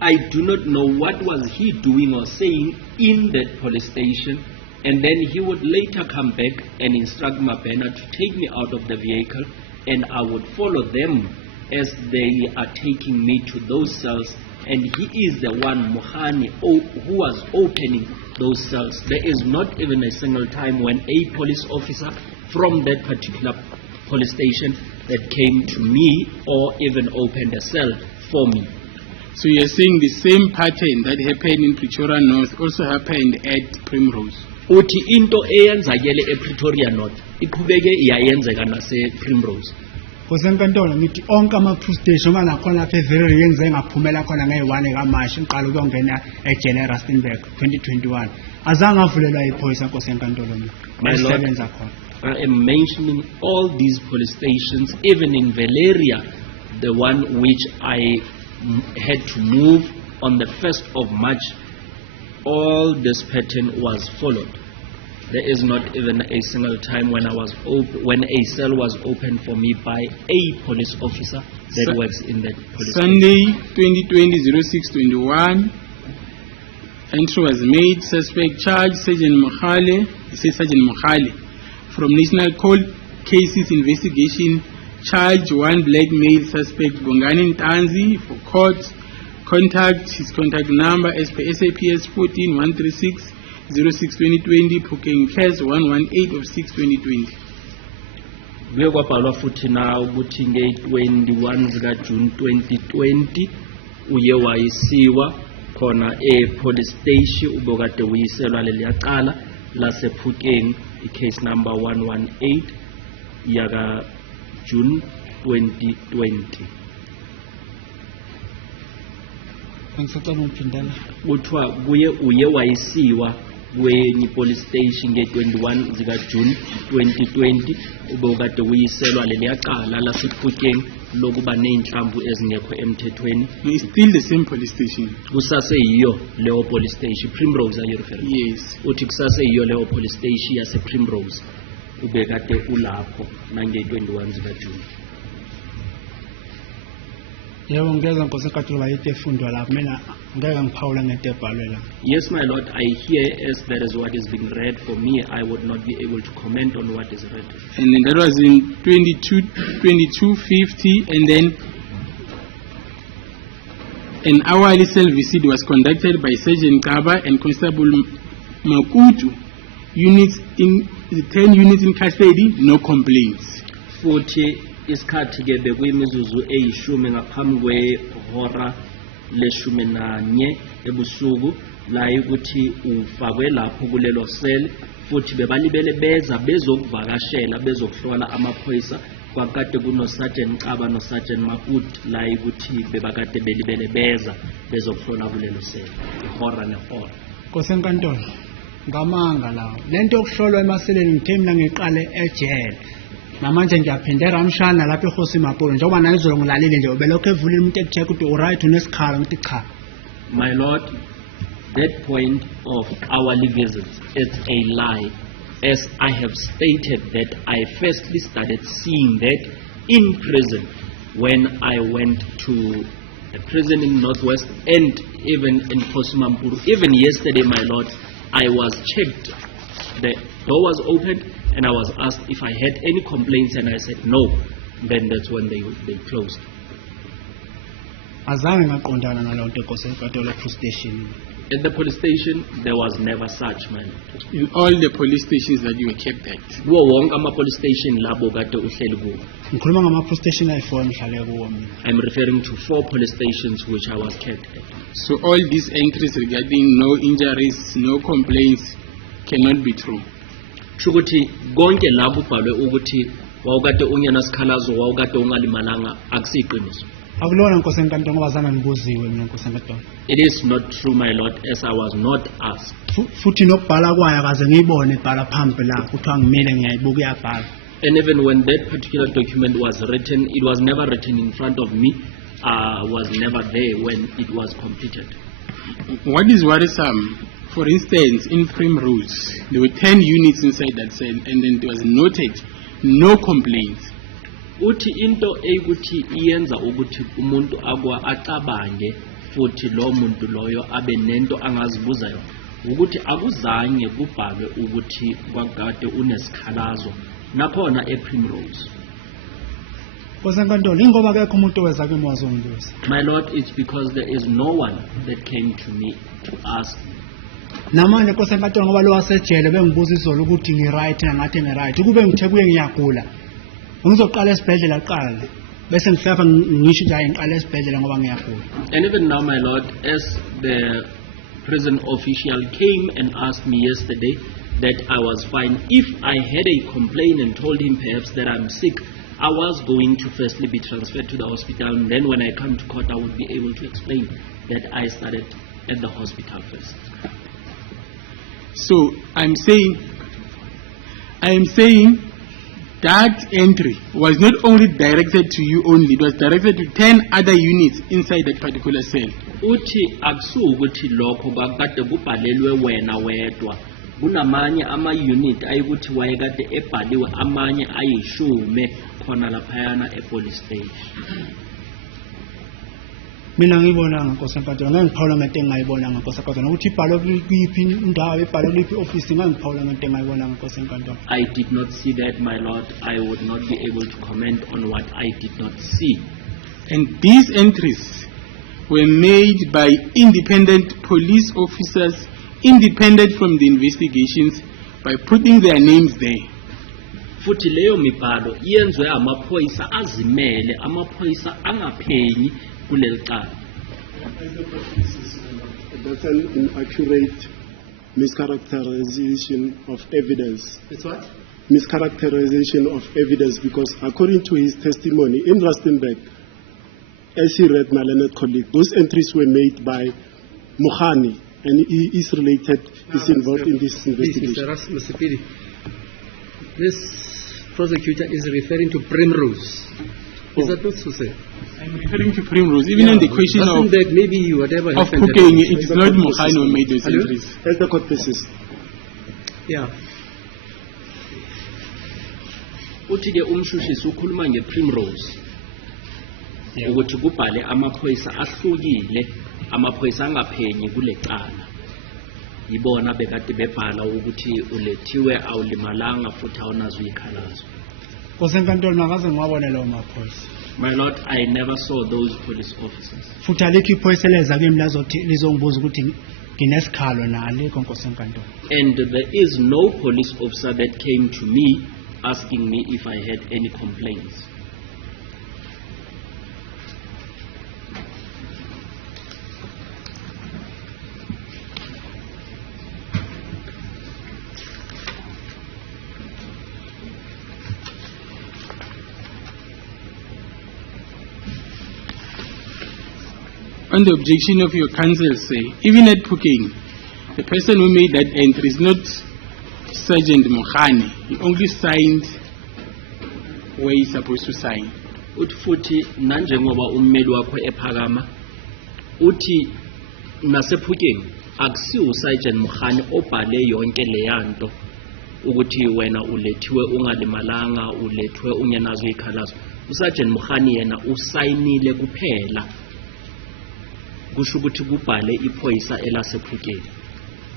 I do not know what was he doing or saying in that police station, and then he would later come back and instruct Mabena to take me out of the vehicle, and I would follow them as they are taking me to those cells, and he is the one, Mokhane, who was opening those cells. There is not even a single time when a police officer from that particular police station that came to me or even opened a cell for me. So you're saying the same pattern that happened in Pretoria North also happened at Primrose? Uthi into eyenzakele ePretoria North iqhubeke iyayenzeka nasePrimrose. Kosenkantolo ngithi onke ama-police station uma nakhona lapha eVelile yengize ngaphumela khona ngeyi-1 kaMashi ngiqala ukuyongena eJene Rustenburg 2021 azange avulelwa iphoyisa Nkosenkantolo esebenza khona. I am mentioning all these police stations, even in Valeria, the one which I had to move on the 1st of March. All this pattern was followed. There is not even a single time when when a cell was opened for me by a police officer that works in that police Sunday 2020-06-21 entry was made. Suspect charged Sergeant Mokhane from National Cold Cases Investigation charged 1 black male suspect Bongani Ntanzi for court. Contact his contact number as per SAPS 14-136 06-2020 Pukengi case 118 of 6-2020. kuye kwabhalwa futhi na ukuthi nge-21 zikaJune 2020 uye wayisiwa khona police station ubokade uyiselwa leliyaqala lasephukeni case number 118 yaka June 2020. Angisacela ukuphindela. Kuthiwa kuye uye wayisiwa kwenye police station nge-21 zika June 2020 ubokade uyiselwa leliyaqala lasephukeni lokuba neinhlamvu ezingekho emthethweni. It's still the same police station. Kusase yiyo leyo police station Primrose are you referring? Yes. Uthi kusase yiyo leyo police station yase Primrose ubekade ulapho nange-21 zika June. Yebo ngiyeza Nkosi enkantolo bayithe efundwa lapho mina ngeke ngiphawula ngento ebhalwe la. Yes, my lord, I hear as that is what is being read. For me, I would not be able to comment on what is read. And then that was in 2250, and then an hourly cell visit was conducted by Sergeant Kaba and Constable Makutu. Units in 10 units in custody, no complaints. Futhi isikhathi ke bekuyimizuzu eyishumi ngaphambi kwehora leshumi nanye ebusuku la ukuthi ufakwe lapho kulelo cell futhi bebalibele beza bezokuvakashela bezokuhlola amaphoyisa kwakade kuno Sergeant Kaba no Sergeant Makutu la ukuthi bebakade belibele beza bezokuhlola kulelo cell ihora nehora. Nkosi enkantolo ngamanga lawo lento yokuhlolwa emaseleni ngithe mina ngiqale ejele namanje ngiyaphinda eRamshana lapha eHosi Mapolo njengoba nayizolo ngilalile nje ubelokho evulile umuntu ekucheck ukuthi uright unesikhala ngithi cha. My lord, that point of hourly visits is a lie, as I have stated that I firstly started seeing that in prison when I went to a prison in Northwest and even in Hosi Mapolo. Even yesterday, my lord, I was checked. The door was opened and I was asked if I had any complaints and I said no. Then that's when they closed. Azange ngaqondana nalo nto Nkosi enkantolo police station. At the police station, there was never such, man. In all the police stations that you were kept at. Kuwo wonke ama-police station labo kade uhleli kuwo. Ngikhuluma ngama-police station ayi-4 engihlale kuwo mina. I'm referring to 4 police stations which I was kept at. So all these entries regarding no injuries, no complaints cannot be true. Shukuthi konke lapho ubhalwe ukuthi wawukade ungena sikhalazo wawukade ungalimalanga akusiqiniso. Akulona Nkosi enkantolo ngoba zange ngibuziwe mina Nkosi enkantolo. It is not true, my lord, as I was not asked. Futhi nokubhala kwayo akaze ngiyibone ibhala phambi la kuthiwa ngimile ngiyayibuka iyabhala. And even when that particular document was written, it was never written in front of me. I was never there when it was completed. What is worrisome, for instance, in Primrose, there were 10 units inside that cell, and then it was noted no complaints. Uthi into eyikuthi iyenza ukuthi umuntu akwa acabange futhi lo muntu loyo abe nento angazibuza yona ukuthi akuzange kubhalwe ukuthi kwakade unesikhalazo nakhona ePrimrose. Nkosi enkantolo ingoba akekho umuntu oweza kimi wazongibuza. My lord, it's because there is no one that came to me to ask me. Namanje Nkosi enkantolo ngoba lo wasejele bengibuza izolo ukuthi ngiright ngathi ngiright kube ngithe kuye ngiyagula. Ngizoqala esibhedlela qala bese ngihlapha ngisho nje ngiqala esibhedlela ngoba ngiyagula. And even now, my lord, as the prison official came and asked me yesterday that I was fine, if I had a complaint and told him perhaps that I'm sick, I was going to firstly be transferred to the hospital, and then when I come to court I would be able to explain that I started at the hospital first. So I'm saying that entry was not only directed to you only, it was directed to 10 other units inside that particular cell. Uthi akusukuthi lokho kakade kubhalelwe wena wedwa. Kunamanye ama-unit ayikuthi wayekade ebhaliwe amanye ayishume khona laphayana e-police station. Mina ngiyibonanga Nkosi enkantolo ngeke ngiphawula ngento engayibonanga Nkosi enkantolo ukuthi ibhalwe kuyiphi indawo ibhalwe kuyiphi office ngeke ngiphawula ngento engayibonanga Nkosi enkantolo. I did not see that, my lord. I would not be able to comment on what I did not see. And these entries were made by independent police officers, independent from the investigations, by putting their names there. Futhi leyo mibhalo iyenzwe amaphoyisa azimele, amaphoyisa angaphenyi kuleli cala. That's an inaccurate mischaracterization of evidence. It's what? Mischaracterization of evidence, because according to his testimony in Rustenburg, as he read, my learned colleague, those entries were made by Mohani, and he is related, is involved in this investigation. Mr. Pidi, this prosecutor is referring to Primrose. Is that not so, sir? I'm referring to Primrose. Even on the question of Rustenburg, maybe whatever of happened. cooking, it is not Mohani who made those Hello? entries. As the court persists. Yeah. uthi ke umshushisi ukhuluma ngePrimrose ukuthi kubhale amaphoyisa ahlukile, amaphoyisa angaphenyi kule cala. Yibona bekade bebhala ukuthi ulethiwe awulimalanga futhi awunazo izikhalazo. Nkosi enkantolo makaze ngiwabone lawo maphoyisa. My lord, I never saw those police officers. Futhi alikho iphoyisa eleza kimi lazothi lizongibuza ukuthi nginesikhalo na alikho nkosi enkantolo. And there is no police officer that came to me asking me if I had any complaints. On the objection of your counsel, say, even at Puking, the person who made that entry is not Sergeant Mohani. He only signed where he's supposed to sign. Uthi futhi nanjengoba ummeli wakho ephakama uthi nasephukeni akusiwo uSergeant Mohani obhale yonke leyanto ukuthi wena ulethiwe ungalimalanga, ulethiwe ungenazo izikhalazo. uSergeant Mohani yena usayinile kuphela kusho ukuthi kubhale iphoyisa elasephukeni.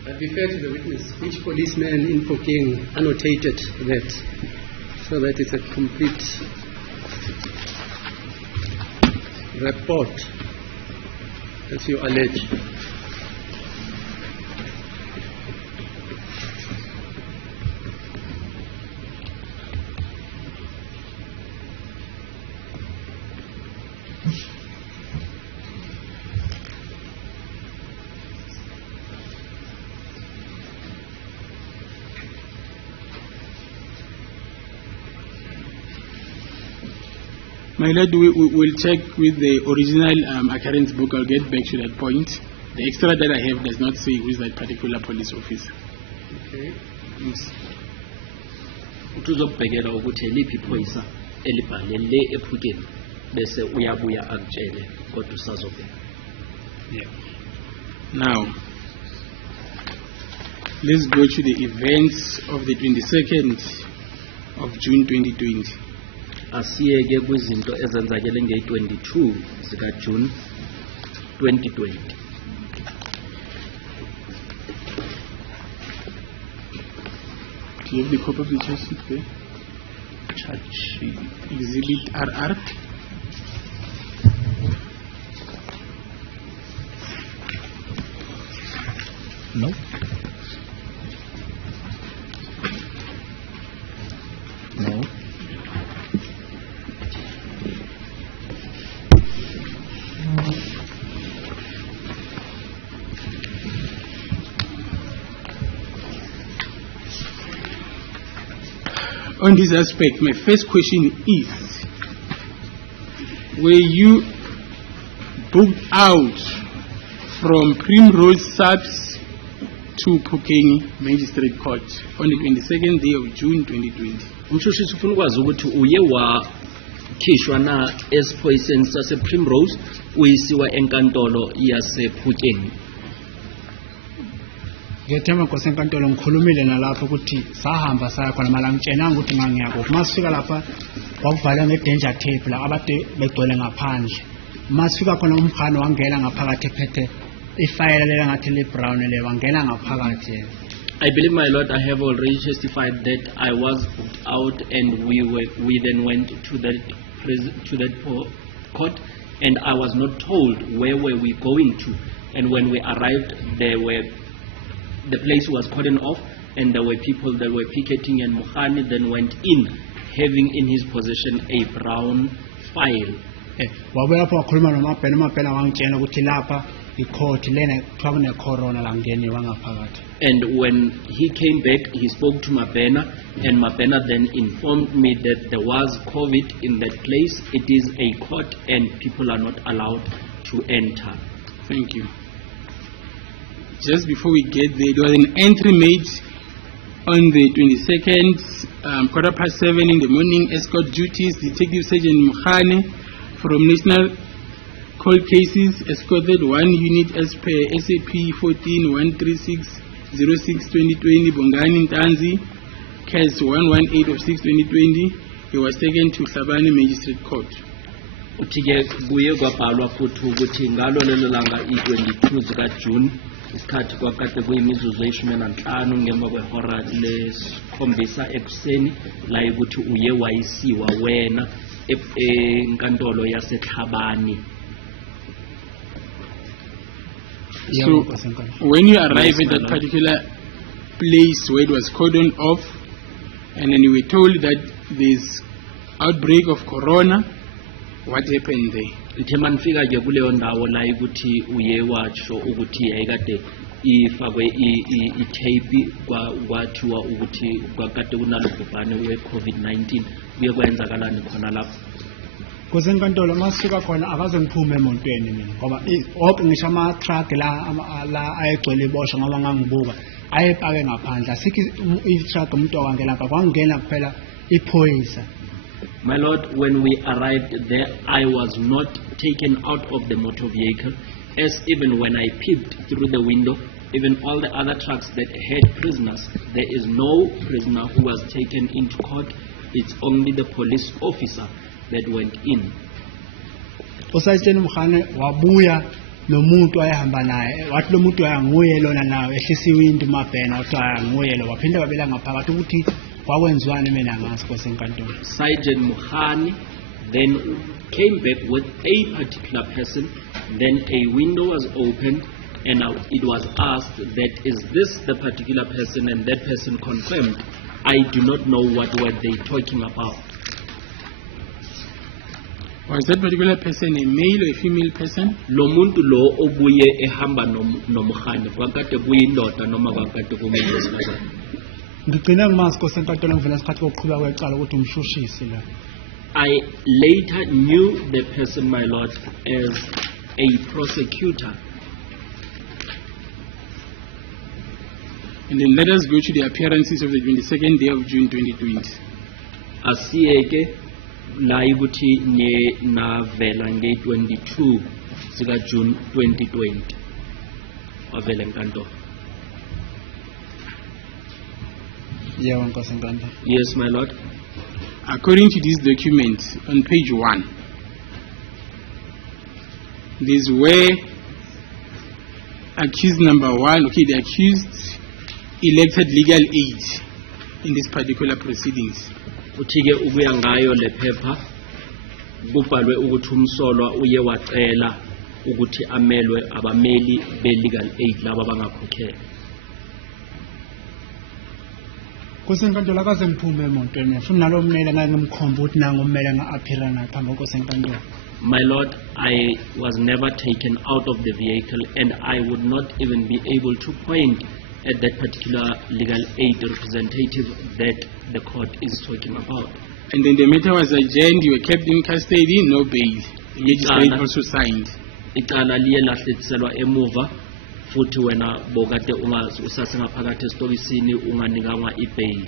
But be fair to the witness, which policeman in Poking annotated that so that it's a complete report as you allege? My lord, we will check with the original occurrence book. I'll get back to that point. The extra that I have does not say who is that particular police officer. Okay. Yes. Uthi uzobhekela ukuthi eliphi iphoyisa elibhale le ephukeni bese uyabuya akutshele kodwa usazobheka. Yeah. Now, let's go to the events of the 22nd of June 2020. Asiyeke kwizinto ezenzakele nge-22 zika June 2020. Do you have the copy of the charge sheet there? Charge sheet. Exhibit RR. No. No. On this aspect, my first question is, were you booked out from Primrose Subs to Pukengi Magistrate Court on the 22nd day of June 2020? Umshushisi ufuna ukwazi ukuthi uye wakhishwa na esiphoyiseni sasePrimrose uyisiwa enkantolo yasephukeni. Ngethemba nkosi enkantolo ngikhulumile nalapho ukuthi sahamba saya khona mala ngitshenanga ukuthi ngangiyakuphi. Masifika lapha kwakubhalwe ngedanger tape la abade begcwele ngaphandle. Masifika khona umkhano wangena ngaphakathi ephethe ifayela lela ngathi le brown le wangena ngaphakathi. I believe, my lord, I have already testified that I was booked out and we then went to that court, and I was not told where were we going to. And when we arrived, the place was cordoned off, and there were people that were picketing, and Mohani then went in, having in his possession a brown file. Wabuya lapho wakhuluma nomabhena wangitshela ukuthi lapha i-court lena kuthiwa kune-corona la ngeniwa ngaphakathi. And when he came back, he spoke to Mabena, and Mabena then informed me that there was COVID in that place. It is a court and people are not allowed to enter. Thank you. Just before we get there, there was an entry made on the 22nd, 7:15 in the morning, escort duties, Detective Sergeant Mukhane from National Cold Cases escorted 1 unit as per SAP 14-136-06-2020, Bongani Ntanzi, case 118 of 6-2020. He was taken to Sabani Magistrate Court. Utike kuye kwabhalwa futhi ukuthi ngalo lelo langa i-22 zika June isikhathi kwakade kuyimizuzu eyishumi nanhlanu ngemva kwehora lesikhombisa ekuseni la ukuthi uye wayisiwa wena enkantolo yaseThabani. So when you arrive at that particular place where it was cordoned off, and then you were told that there's outbreak of corona, what happened there? Ithe manifika ke kuleyo ndawo la ukuthi uye watsho ukuthi ayikade ifakwe i-tape kwathiwa ukuthi kwakade kunalobhubhane we-COVID-19 kuye kwenzakalani khona lapho. Kusenkantolo masifika khona akaze ngiphume emontweni mina ngoba hope ngisho ama-truck la ayegcwele ibosha ngoba ngangibuka ayepake ngaphandle asikho i-truck umuntu owangena lapha kwangena kuphela iphoyisa. My Lord, when we arrived there, I was not taken out of the motor vehicle, as even when I peeped through the window, even all the other trucks that had prisoners, there is no prisoner who was taken into court. It's only the police officer that went in. Usayitshela umkhane wabuya nomuntu ayehamba naye wathi lo muntu ayanguye lona nawe ehlisiwe into Mabena wathi ayanguye lo waphinda babela ngaphakathi ukuthi kwakwenziwane mina ngaso kwesenkantolo. Sergeant Mukhani then came back with a particular person. Then a window was opened and it was asked that is this the particular person, and that person confirmed. I do not know what were they talking about. Was that particular person a male or a female person? Lo muntu lo obuye ehamba noMukhani kwakade kuyindoda noma kwakade kumuntu wesifazane. Ngigcina ngimazi kwesenkantolo ngivela isikhathi kokuqhubeka kwecala ukuthi umshushisi la. I later knew the person, my Lord, as a prosecutor. And then let us go to the appearances of the 22nd day of June 2020. Asiyeke la ukuthi nye navela nge-22 sika June 2020 wavela enkantolo. Yes, my Lord. According to this document, on page 1, there's where accused number 1, okay, the accused elected legal aid in this particular proceedings. Uthike ukuya ngayo le phepha kubhalwe ukuthi umsolwa uye wacela ukuthi amelwe abameli be-legal aid laba bangakhokhela. Kusenkantolo akaze ngiphume emontweni futhi nalo mmele ngeke ngimkhombe ukuthi nangu ummele nga-aphila naye phambi kwesenkantolo. My Lord, I was never taken out of the vehicle, and I would not even be able to point at that particular legal aid representative that the court is talking about. And then the matter was adjourned, you were kept in custody, no bail. The magistrate also signed. Icala liye lahlethiselwa emuva futhi wena bokade usasengaphakathi esitokisini unganikangwa ibail.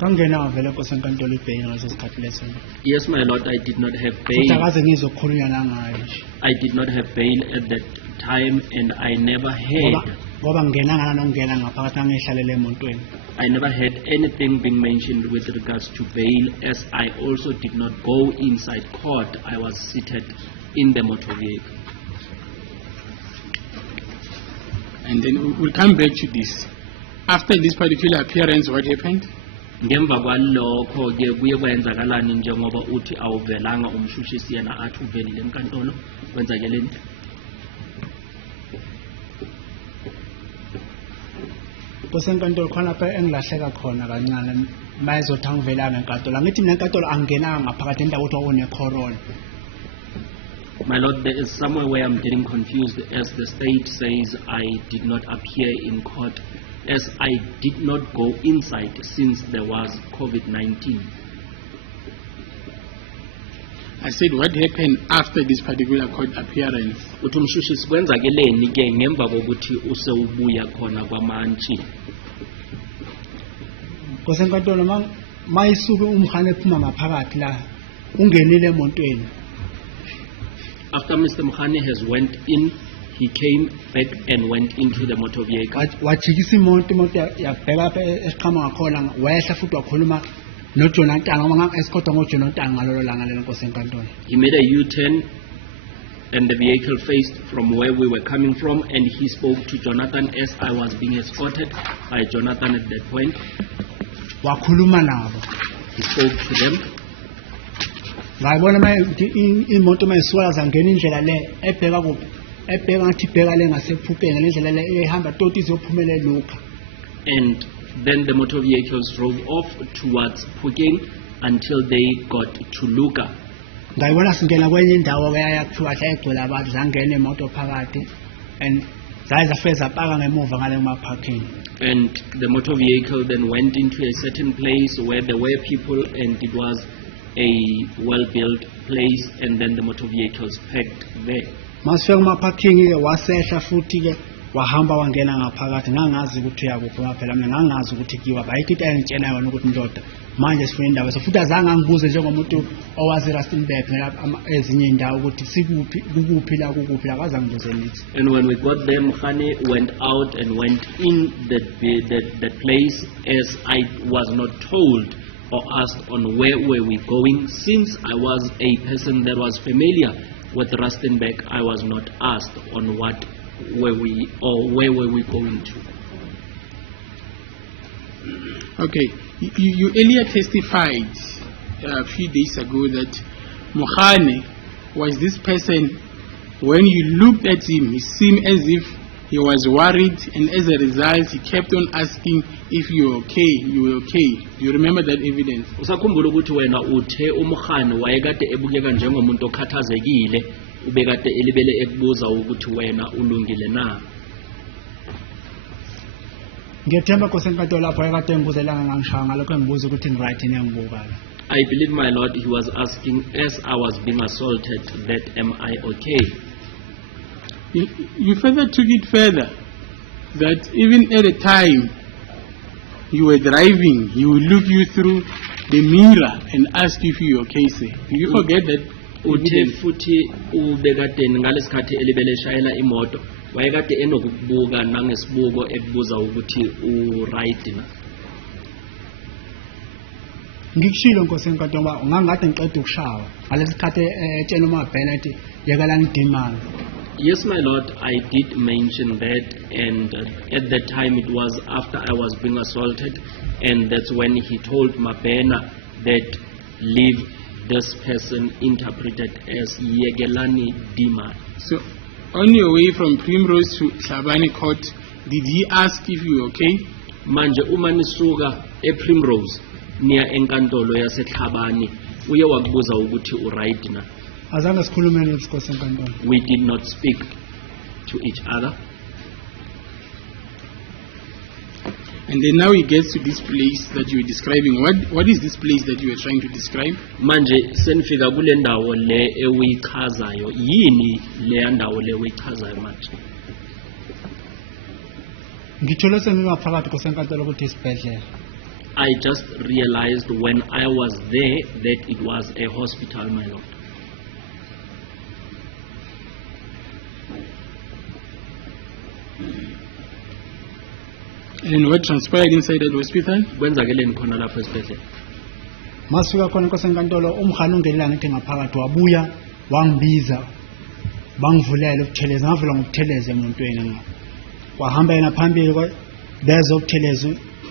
Kangena vele kwesenkantolo ibail ngaso sikhathi leso. Yes, my Lord, I did not have bail. Akaze ngizokhulunywa nangayo nje. I did not have bail at that time, and I never had. Ngoba ngenanga nongena ngaphakathi angihlalele emontweni. I never had anything being mentioned with regards to bail, as I also did not go inside court. I was seated in the motor vehicle. And then we'll come back to this. After this particular appearance, what happened? Ngemva kwalokho ke kuye kwenzakalani njengoba uthi awuvelanga umshushisi yena athi uvelile enkantolo kwenzakeleni? Kosenkantolo khona lapha engilahleka khona kancane mayizothi angivelanga enkantolo angithi mina enkantolo angenanga ngaphakathi endawo ukuthi one corona. My Lord, there is somewhere where I'm getting confused as the state says I did not appear in court, as I did not go inside since there was COVID-19. I said, what happened after this particular court appearance? Uthi umshushi sikwenzakeleni ke ngemva kokuthi usewubuya khona kwamantshi. Kosenkantolo mayisuke umkhane ephuma ngaphakathi la ungenile emontweni. After Mr. Mkhane has went in, he came back and went into the motor vehicle. Wajikisa imoto yabheka lapha esiqhama ngakhona wehla futhi wakhuluma noJonathan ngoba esikodwa ngoJonathan ngalolo langa lelo Nkosenkantolo. He made a U-turn and the vehicle faced from where we were coming from, and he spoke to Jonathan as I was being escorted by Jonathan at that point. Wakhuluma nabo. He spoke to them. Ngayibona imoto mayisuka zangena indlela le ebheka kuphi ebheka ngathi ibheka le ngasephukeni lendlela le ehamba toti izophumela eLuka. And then the motor vehicles drove off towards Puking until they got to Luka. Ngayibona singena kwenye indawo eyakuthiwa egcwele abantu zangena imoto phakathi and zayizafeza paka ngemuva ngale parking. And the motor vehicle then went into a certain place where there were people, and it was a well-built place, and then the motor vehicles parked there. Masifika parking ke wasehla futhi ke wahamba wangena ngaphakathi ngangazi ukuthi uyakuphi phela mina ngangazi ukuthi kiwa bayithi ayintshela yona ukuthi ndoda manje sifuna indaba so futhi azange angibuze njengomuntu owazi Rustenburg ezinye indawo ukuthi sikuphi kukuphi la akazangibuze nithi. And when we got there, Mkhane went out and went in the place, as I was not told or asked on where were we going. Since I was a person that was familiar with Rustenburg, I was not asked on what were we or where were we going to. Okay, you earlier testified a few days ago that Mkhane was this person, when you looked at him, he seemed as if he was worried, and as a result, he kept on asking if you're okay, you were okay. Do you remember that evidence? Usakhumbula ukuthi wena uthe uMkhane wayekade ebukeka njengomuntu okhathazekile, ubekade elibele ekubuza ukuthi wena ulungile na. Ngiyethemba Nkosenkantolo lapho ekade engibuzelanga ngangishaya ngalokho engibuza ukuthi ngiright ngibuka. I believe, my Lord, he was asking as I was being assaulted that am I okay. You further took it further, that even at a time you were driving, he would look you through the mirror and ask if you were okay, sir. Did you forget that? Uthe futhi ubekade ngalesikhathi elibele shayela imoto wayekade enokubuka nangesibuko ekubuza ukuthi u-right na. Ngikushilo Nkosenkantolo ngoba ngangade ngiqeda ukushawa ngalesikhathi etshela uMabhena ethi yekela ngidimanga. Yes, my Lord, I did mention that, and at that time it was after I was being assaulted, and that's when he told Mabena that leave this person, interpreted as Yegelani Dima. So, on your way from Primrose to Shabani Court, did he ask if you were okay? Manje umanisuka ePrimrose near enkantolo yaseThabani uye wakubuza ukuthi uright na. Azange sikhulume Nkosenkantolo. We did not speak to each other. And then now he gets to this place that you were describing. What is this place that you were trying to describe? Manje senifika kule ndawo le ewichazayo, yini le ndawo le ewichazayo manje? Ngithole sengingaphakathi Nkosenkantolo ukuthi isibhedlela. I just realized when I was there that it was a hospital, my Lord. And what transpired inside that hospital? Kwenzakeleni khona lapho esibhedlela? Masifika khona Nkosenkantolo umkhane ungenela ngithi ngaphakathi wabuya wangibiza bangivulele ukutheleza ngavula ngokutheleza emuntweni ngapha. Wahamba yena phambili bezokutheleza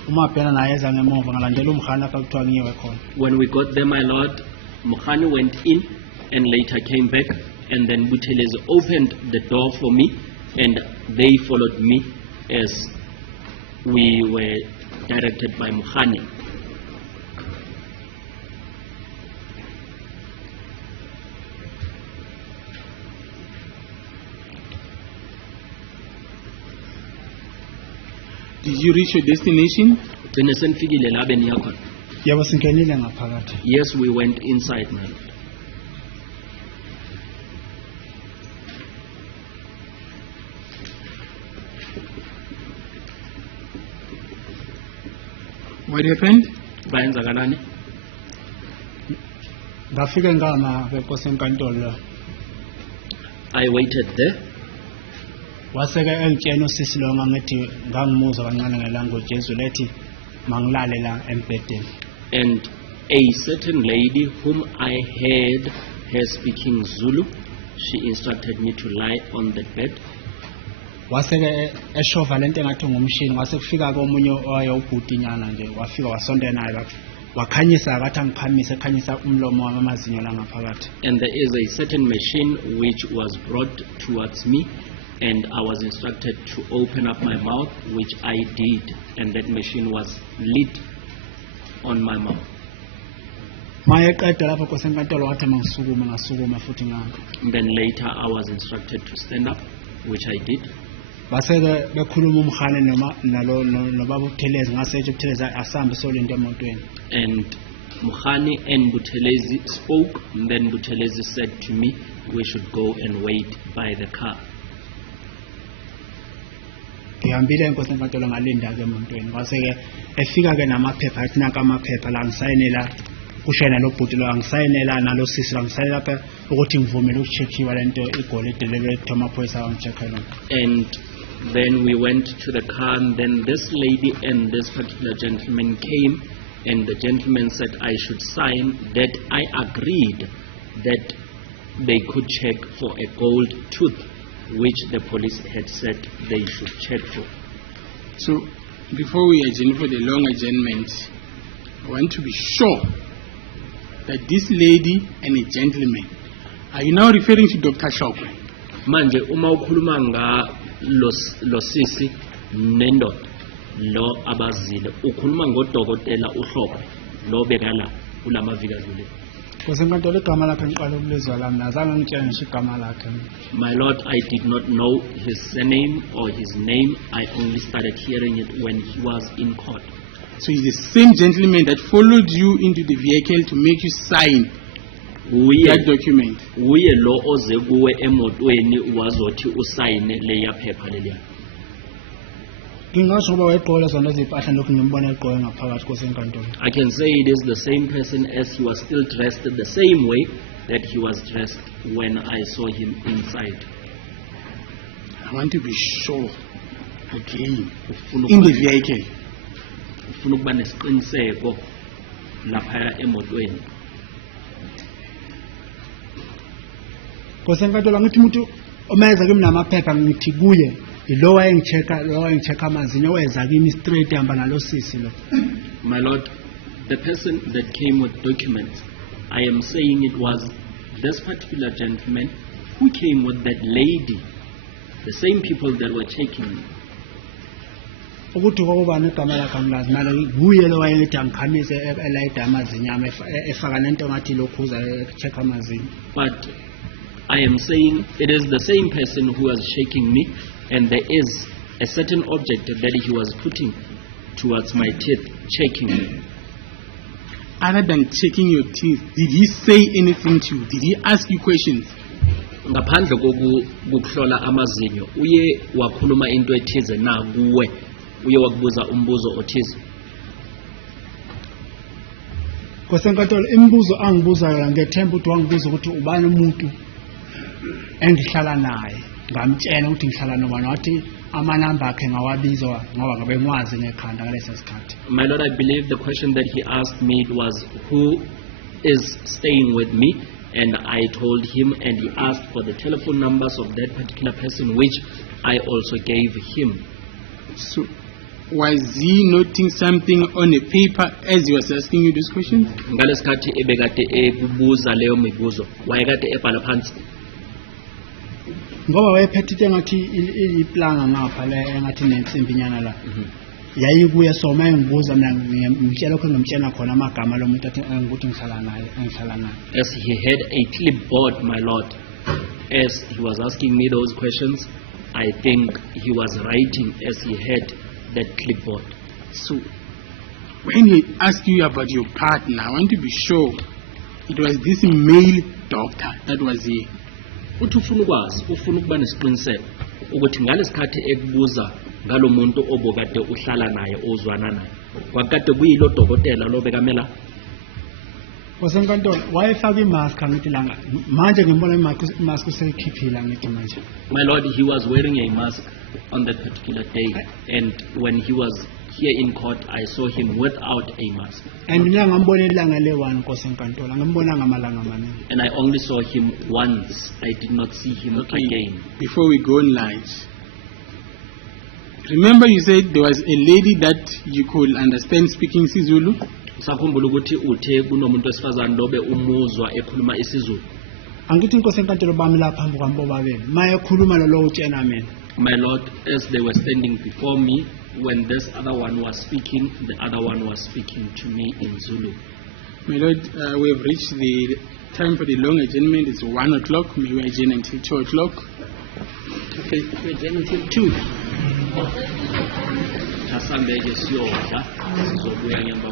uMabhena naye eza ngemuva ngalandela umkhane lapha kuthiwa ngiyewe khona. When we got there, my Lord, Mkhane went in and later came back, and then Buthelezi opened the door for me, and they followed me as we were directed by Mukhani. Did you reach your destination? Gcine senifikile la beniya khona. Yebo singenile ngaphakathi. Yes, we went inside, my lord. What happened? Bayenzakalani? Ngafike ngama kwenkosi enkantolo. I waited there. Waseke engitshena usisi lo ngangithi ngangimuzwa kancane ngelanguage yezulu ethi mangilale la embhedeni. And a certain lady whom I heard her speaking Zulu, she instructed me to lie on the bed. Waseke eshova lento engathi ngumshini wase kufika komunye oyawubhudinyana nje wafika wasondela naye wakhanyisa akathi angiphamise ekhanyisa umlomo wami amazinyo la ngaphakathi. And there is a certain machine which was brought towards me, and I was instructed to open up my mouth, which I did, and that machine was lit on my mouth. Maye qeda lapho kwenkosi enkantolo wathi mangisukuma ngasukuma futhi ngami. And then later I was instructed to stand up, which I did. Baseke bekhuluma umkhane noma nalo nobaba uThelezi ngasethi uThelezi asambe solento emotweni. And Mukhani and Buthelezi spoke, and then Buthelezi said to me, we should go and wait by the car. Ngihambile enkosi enkantolo ngalinda ke emotweni. Waseke efika ke namaphepha athi naka amaphepha la ngisayinela kushena lo bhuti lo angisayinela nalo sisi la ngisayinela lapha ukuthi ngivumele ukucheckiwa lento igolide lebe Thoma Phoyisa wangichecka lona. And then we went to the car, and then this lady and this particular gentleman came, and the gentleman said I should sign that I agreed that they could check for a gold tooth, which the police had said they should check for. So, before we adjourn for the long adjournment, I want to be sure that this lady and a gentleman, are you now referring to Dr. Shokwe? Manje uma ukhuluma nga lo sisi nendoda lo abazile ukhuluma ngodokotela uHlophe lo bekala kulamaviki adlule. Nkosi enkantolo igama lakhe ngiqala ukulizwa lami azange ngitshele ngisho igama lakhe. My lord, I did not know his surname or his name. I only started hearing it when he was in court. So it's the same gentleman that followed you into the vehicle to make you sign that document. Uye lo oze kuwe emotweni wazothi usayine leya phepha leliya. Ngingasho ngoba wayegqoka zona izimpahla lokhu ngimbona egqoke ngaphakathi nkosi enkantolo. I can say it is the same person as he was still dressed the same way that he was dressed when I saw him inside. I want to be sure again in the vehicle. Ufuna ukuba nesiqiniseko lapha emotweni. Nkosi enkantolo ngithi umuntu omeza kimi namaphepha ngithi kuye lo wayengichecka amazinyo weza kimi straight hamba nalo sisi lo. My lord, the person that came with documents, I am saying it was this particular gentleman who came with that lady, the same people that were checking me. Ukuthi kokubani igama lakhe angilazi manje kuye lo wayethi angikhamise elayida amazinyo ami efaka lento ngathi lokhuza echecka amazinyo. But I am saying it is the same person who was shaking me, and there is a certain object that he was putting towards my teeth, checking me. Other than checking your teeth, did he say anything to you? Did he ask you questions? Ngaphandle kokuhlola amazinyo uye wakhuluma into ethize na kuwe, uye wakubuza umbuzo othize. Nkosi enkantolo imibuzo angibuzayo ngethemba ukuthi wangibuza ukuthi ubani umuntu engihlala naye ngamtshela ukuthi ngihlala nobani wathi amanamba akhe ngawabizwa ngoba ngabe ngwazi ngekhanda ngaleso sikhathi. My lord, I believe the question that he asked me was who is staying with me, and I told him, and he asked for the telephone numbers of that particular person, which I also gave him. So was he noting something on a paper as he was asking you this question? Ngalesikhathi ebekade ekubuza leyo mibuzo wayekade ebhala phansi. Ngoba wayephethe ngathi iplanga ngapha le engathi nentsimbi nyana la. yayikuye soma engibuza mina ngimtshela lokho ngimtshela khona amagama lo muntu athi ukuthi ngihlala naye. As he had a clipboard, my lord, as he was asking me those questions, I think he was writing as he had that clipboard. So, when he asked you about your partner, I want to be sure it was this male doctor that was here. Uthi ufuna ukwazi, ufuna ukuba nesiqiniseko ukuthi ngalesikhathi ekubuza ngalo muntu obokade uhlala naye ozwana naye kwakade kuyilo dokotela lo bekamela. Kosenkantolo wayefaka imask angithi langa manje ngimbona imask useyikhiphile angithi manje. My lord, he was wearing a mask on that particular day, and when he was here in court, I saw him without a mask. And mina ngambona ilanga le1 kosenkantolo ngimbona ngamalanga amaningi. And I only saw him once. I did not see him again. Before we go on live, remember you said there was a lady that you could understand speaking isiZulu? Sakhumbula ukuthi uthe kunomuntu wesifazane lobe umuzwa ekhuluma isiZulu. Angithi inkosenkantolo bami lapha phambi kwami bobabili maye khuluma lo utshena mina. My lord, as they were standing before me, when this other one was speaking, the other one was speaking to me in Zulu. My lord, we have reached the time for the long adjournment. It's 1 o'clock. May we adjourn until 2 o'clock? Okay, we adjourn until 2. Asambe ke siyodla sizobuya ngemva.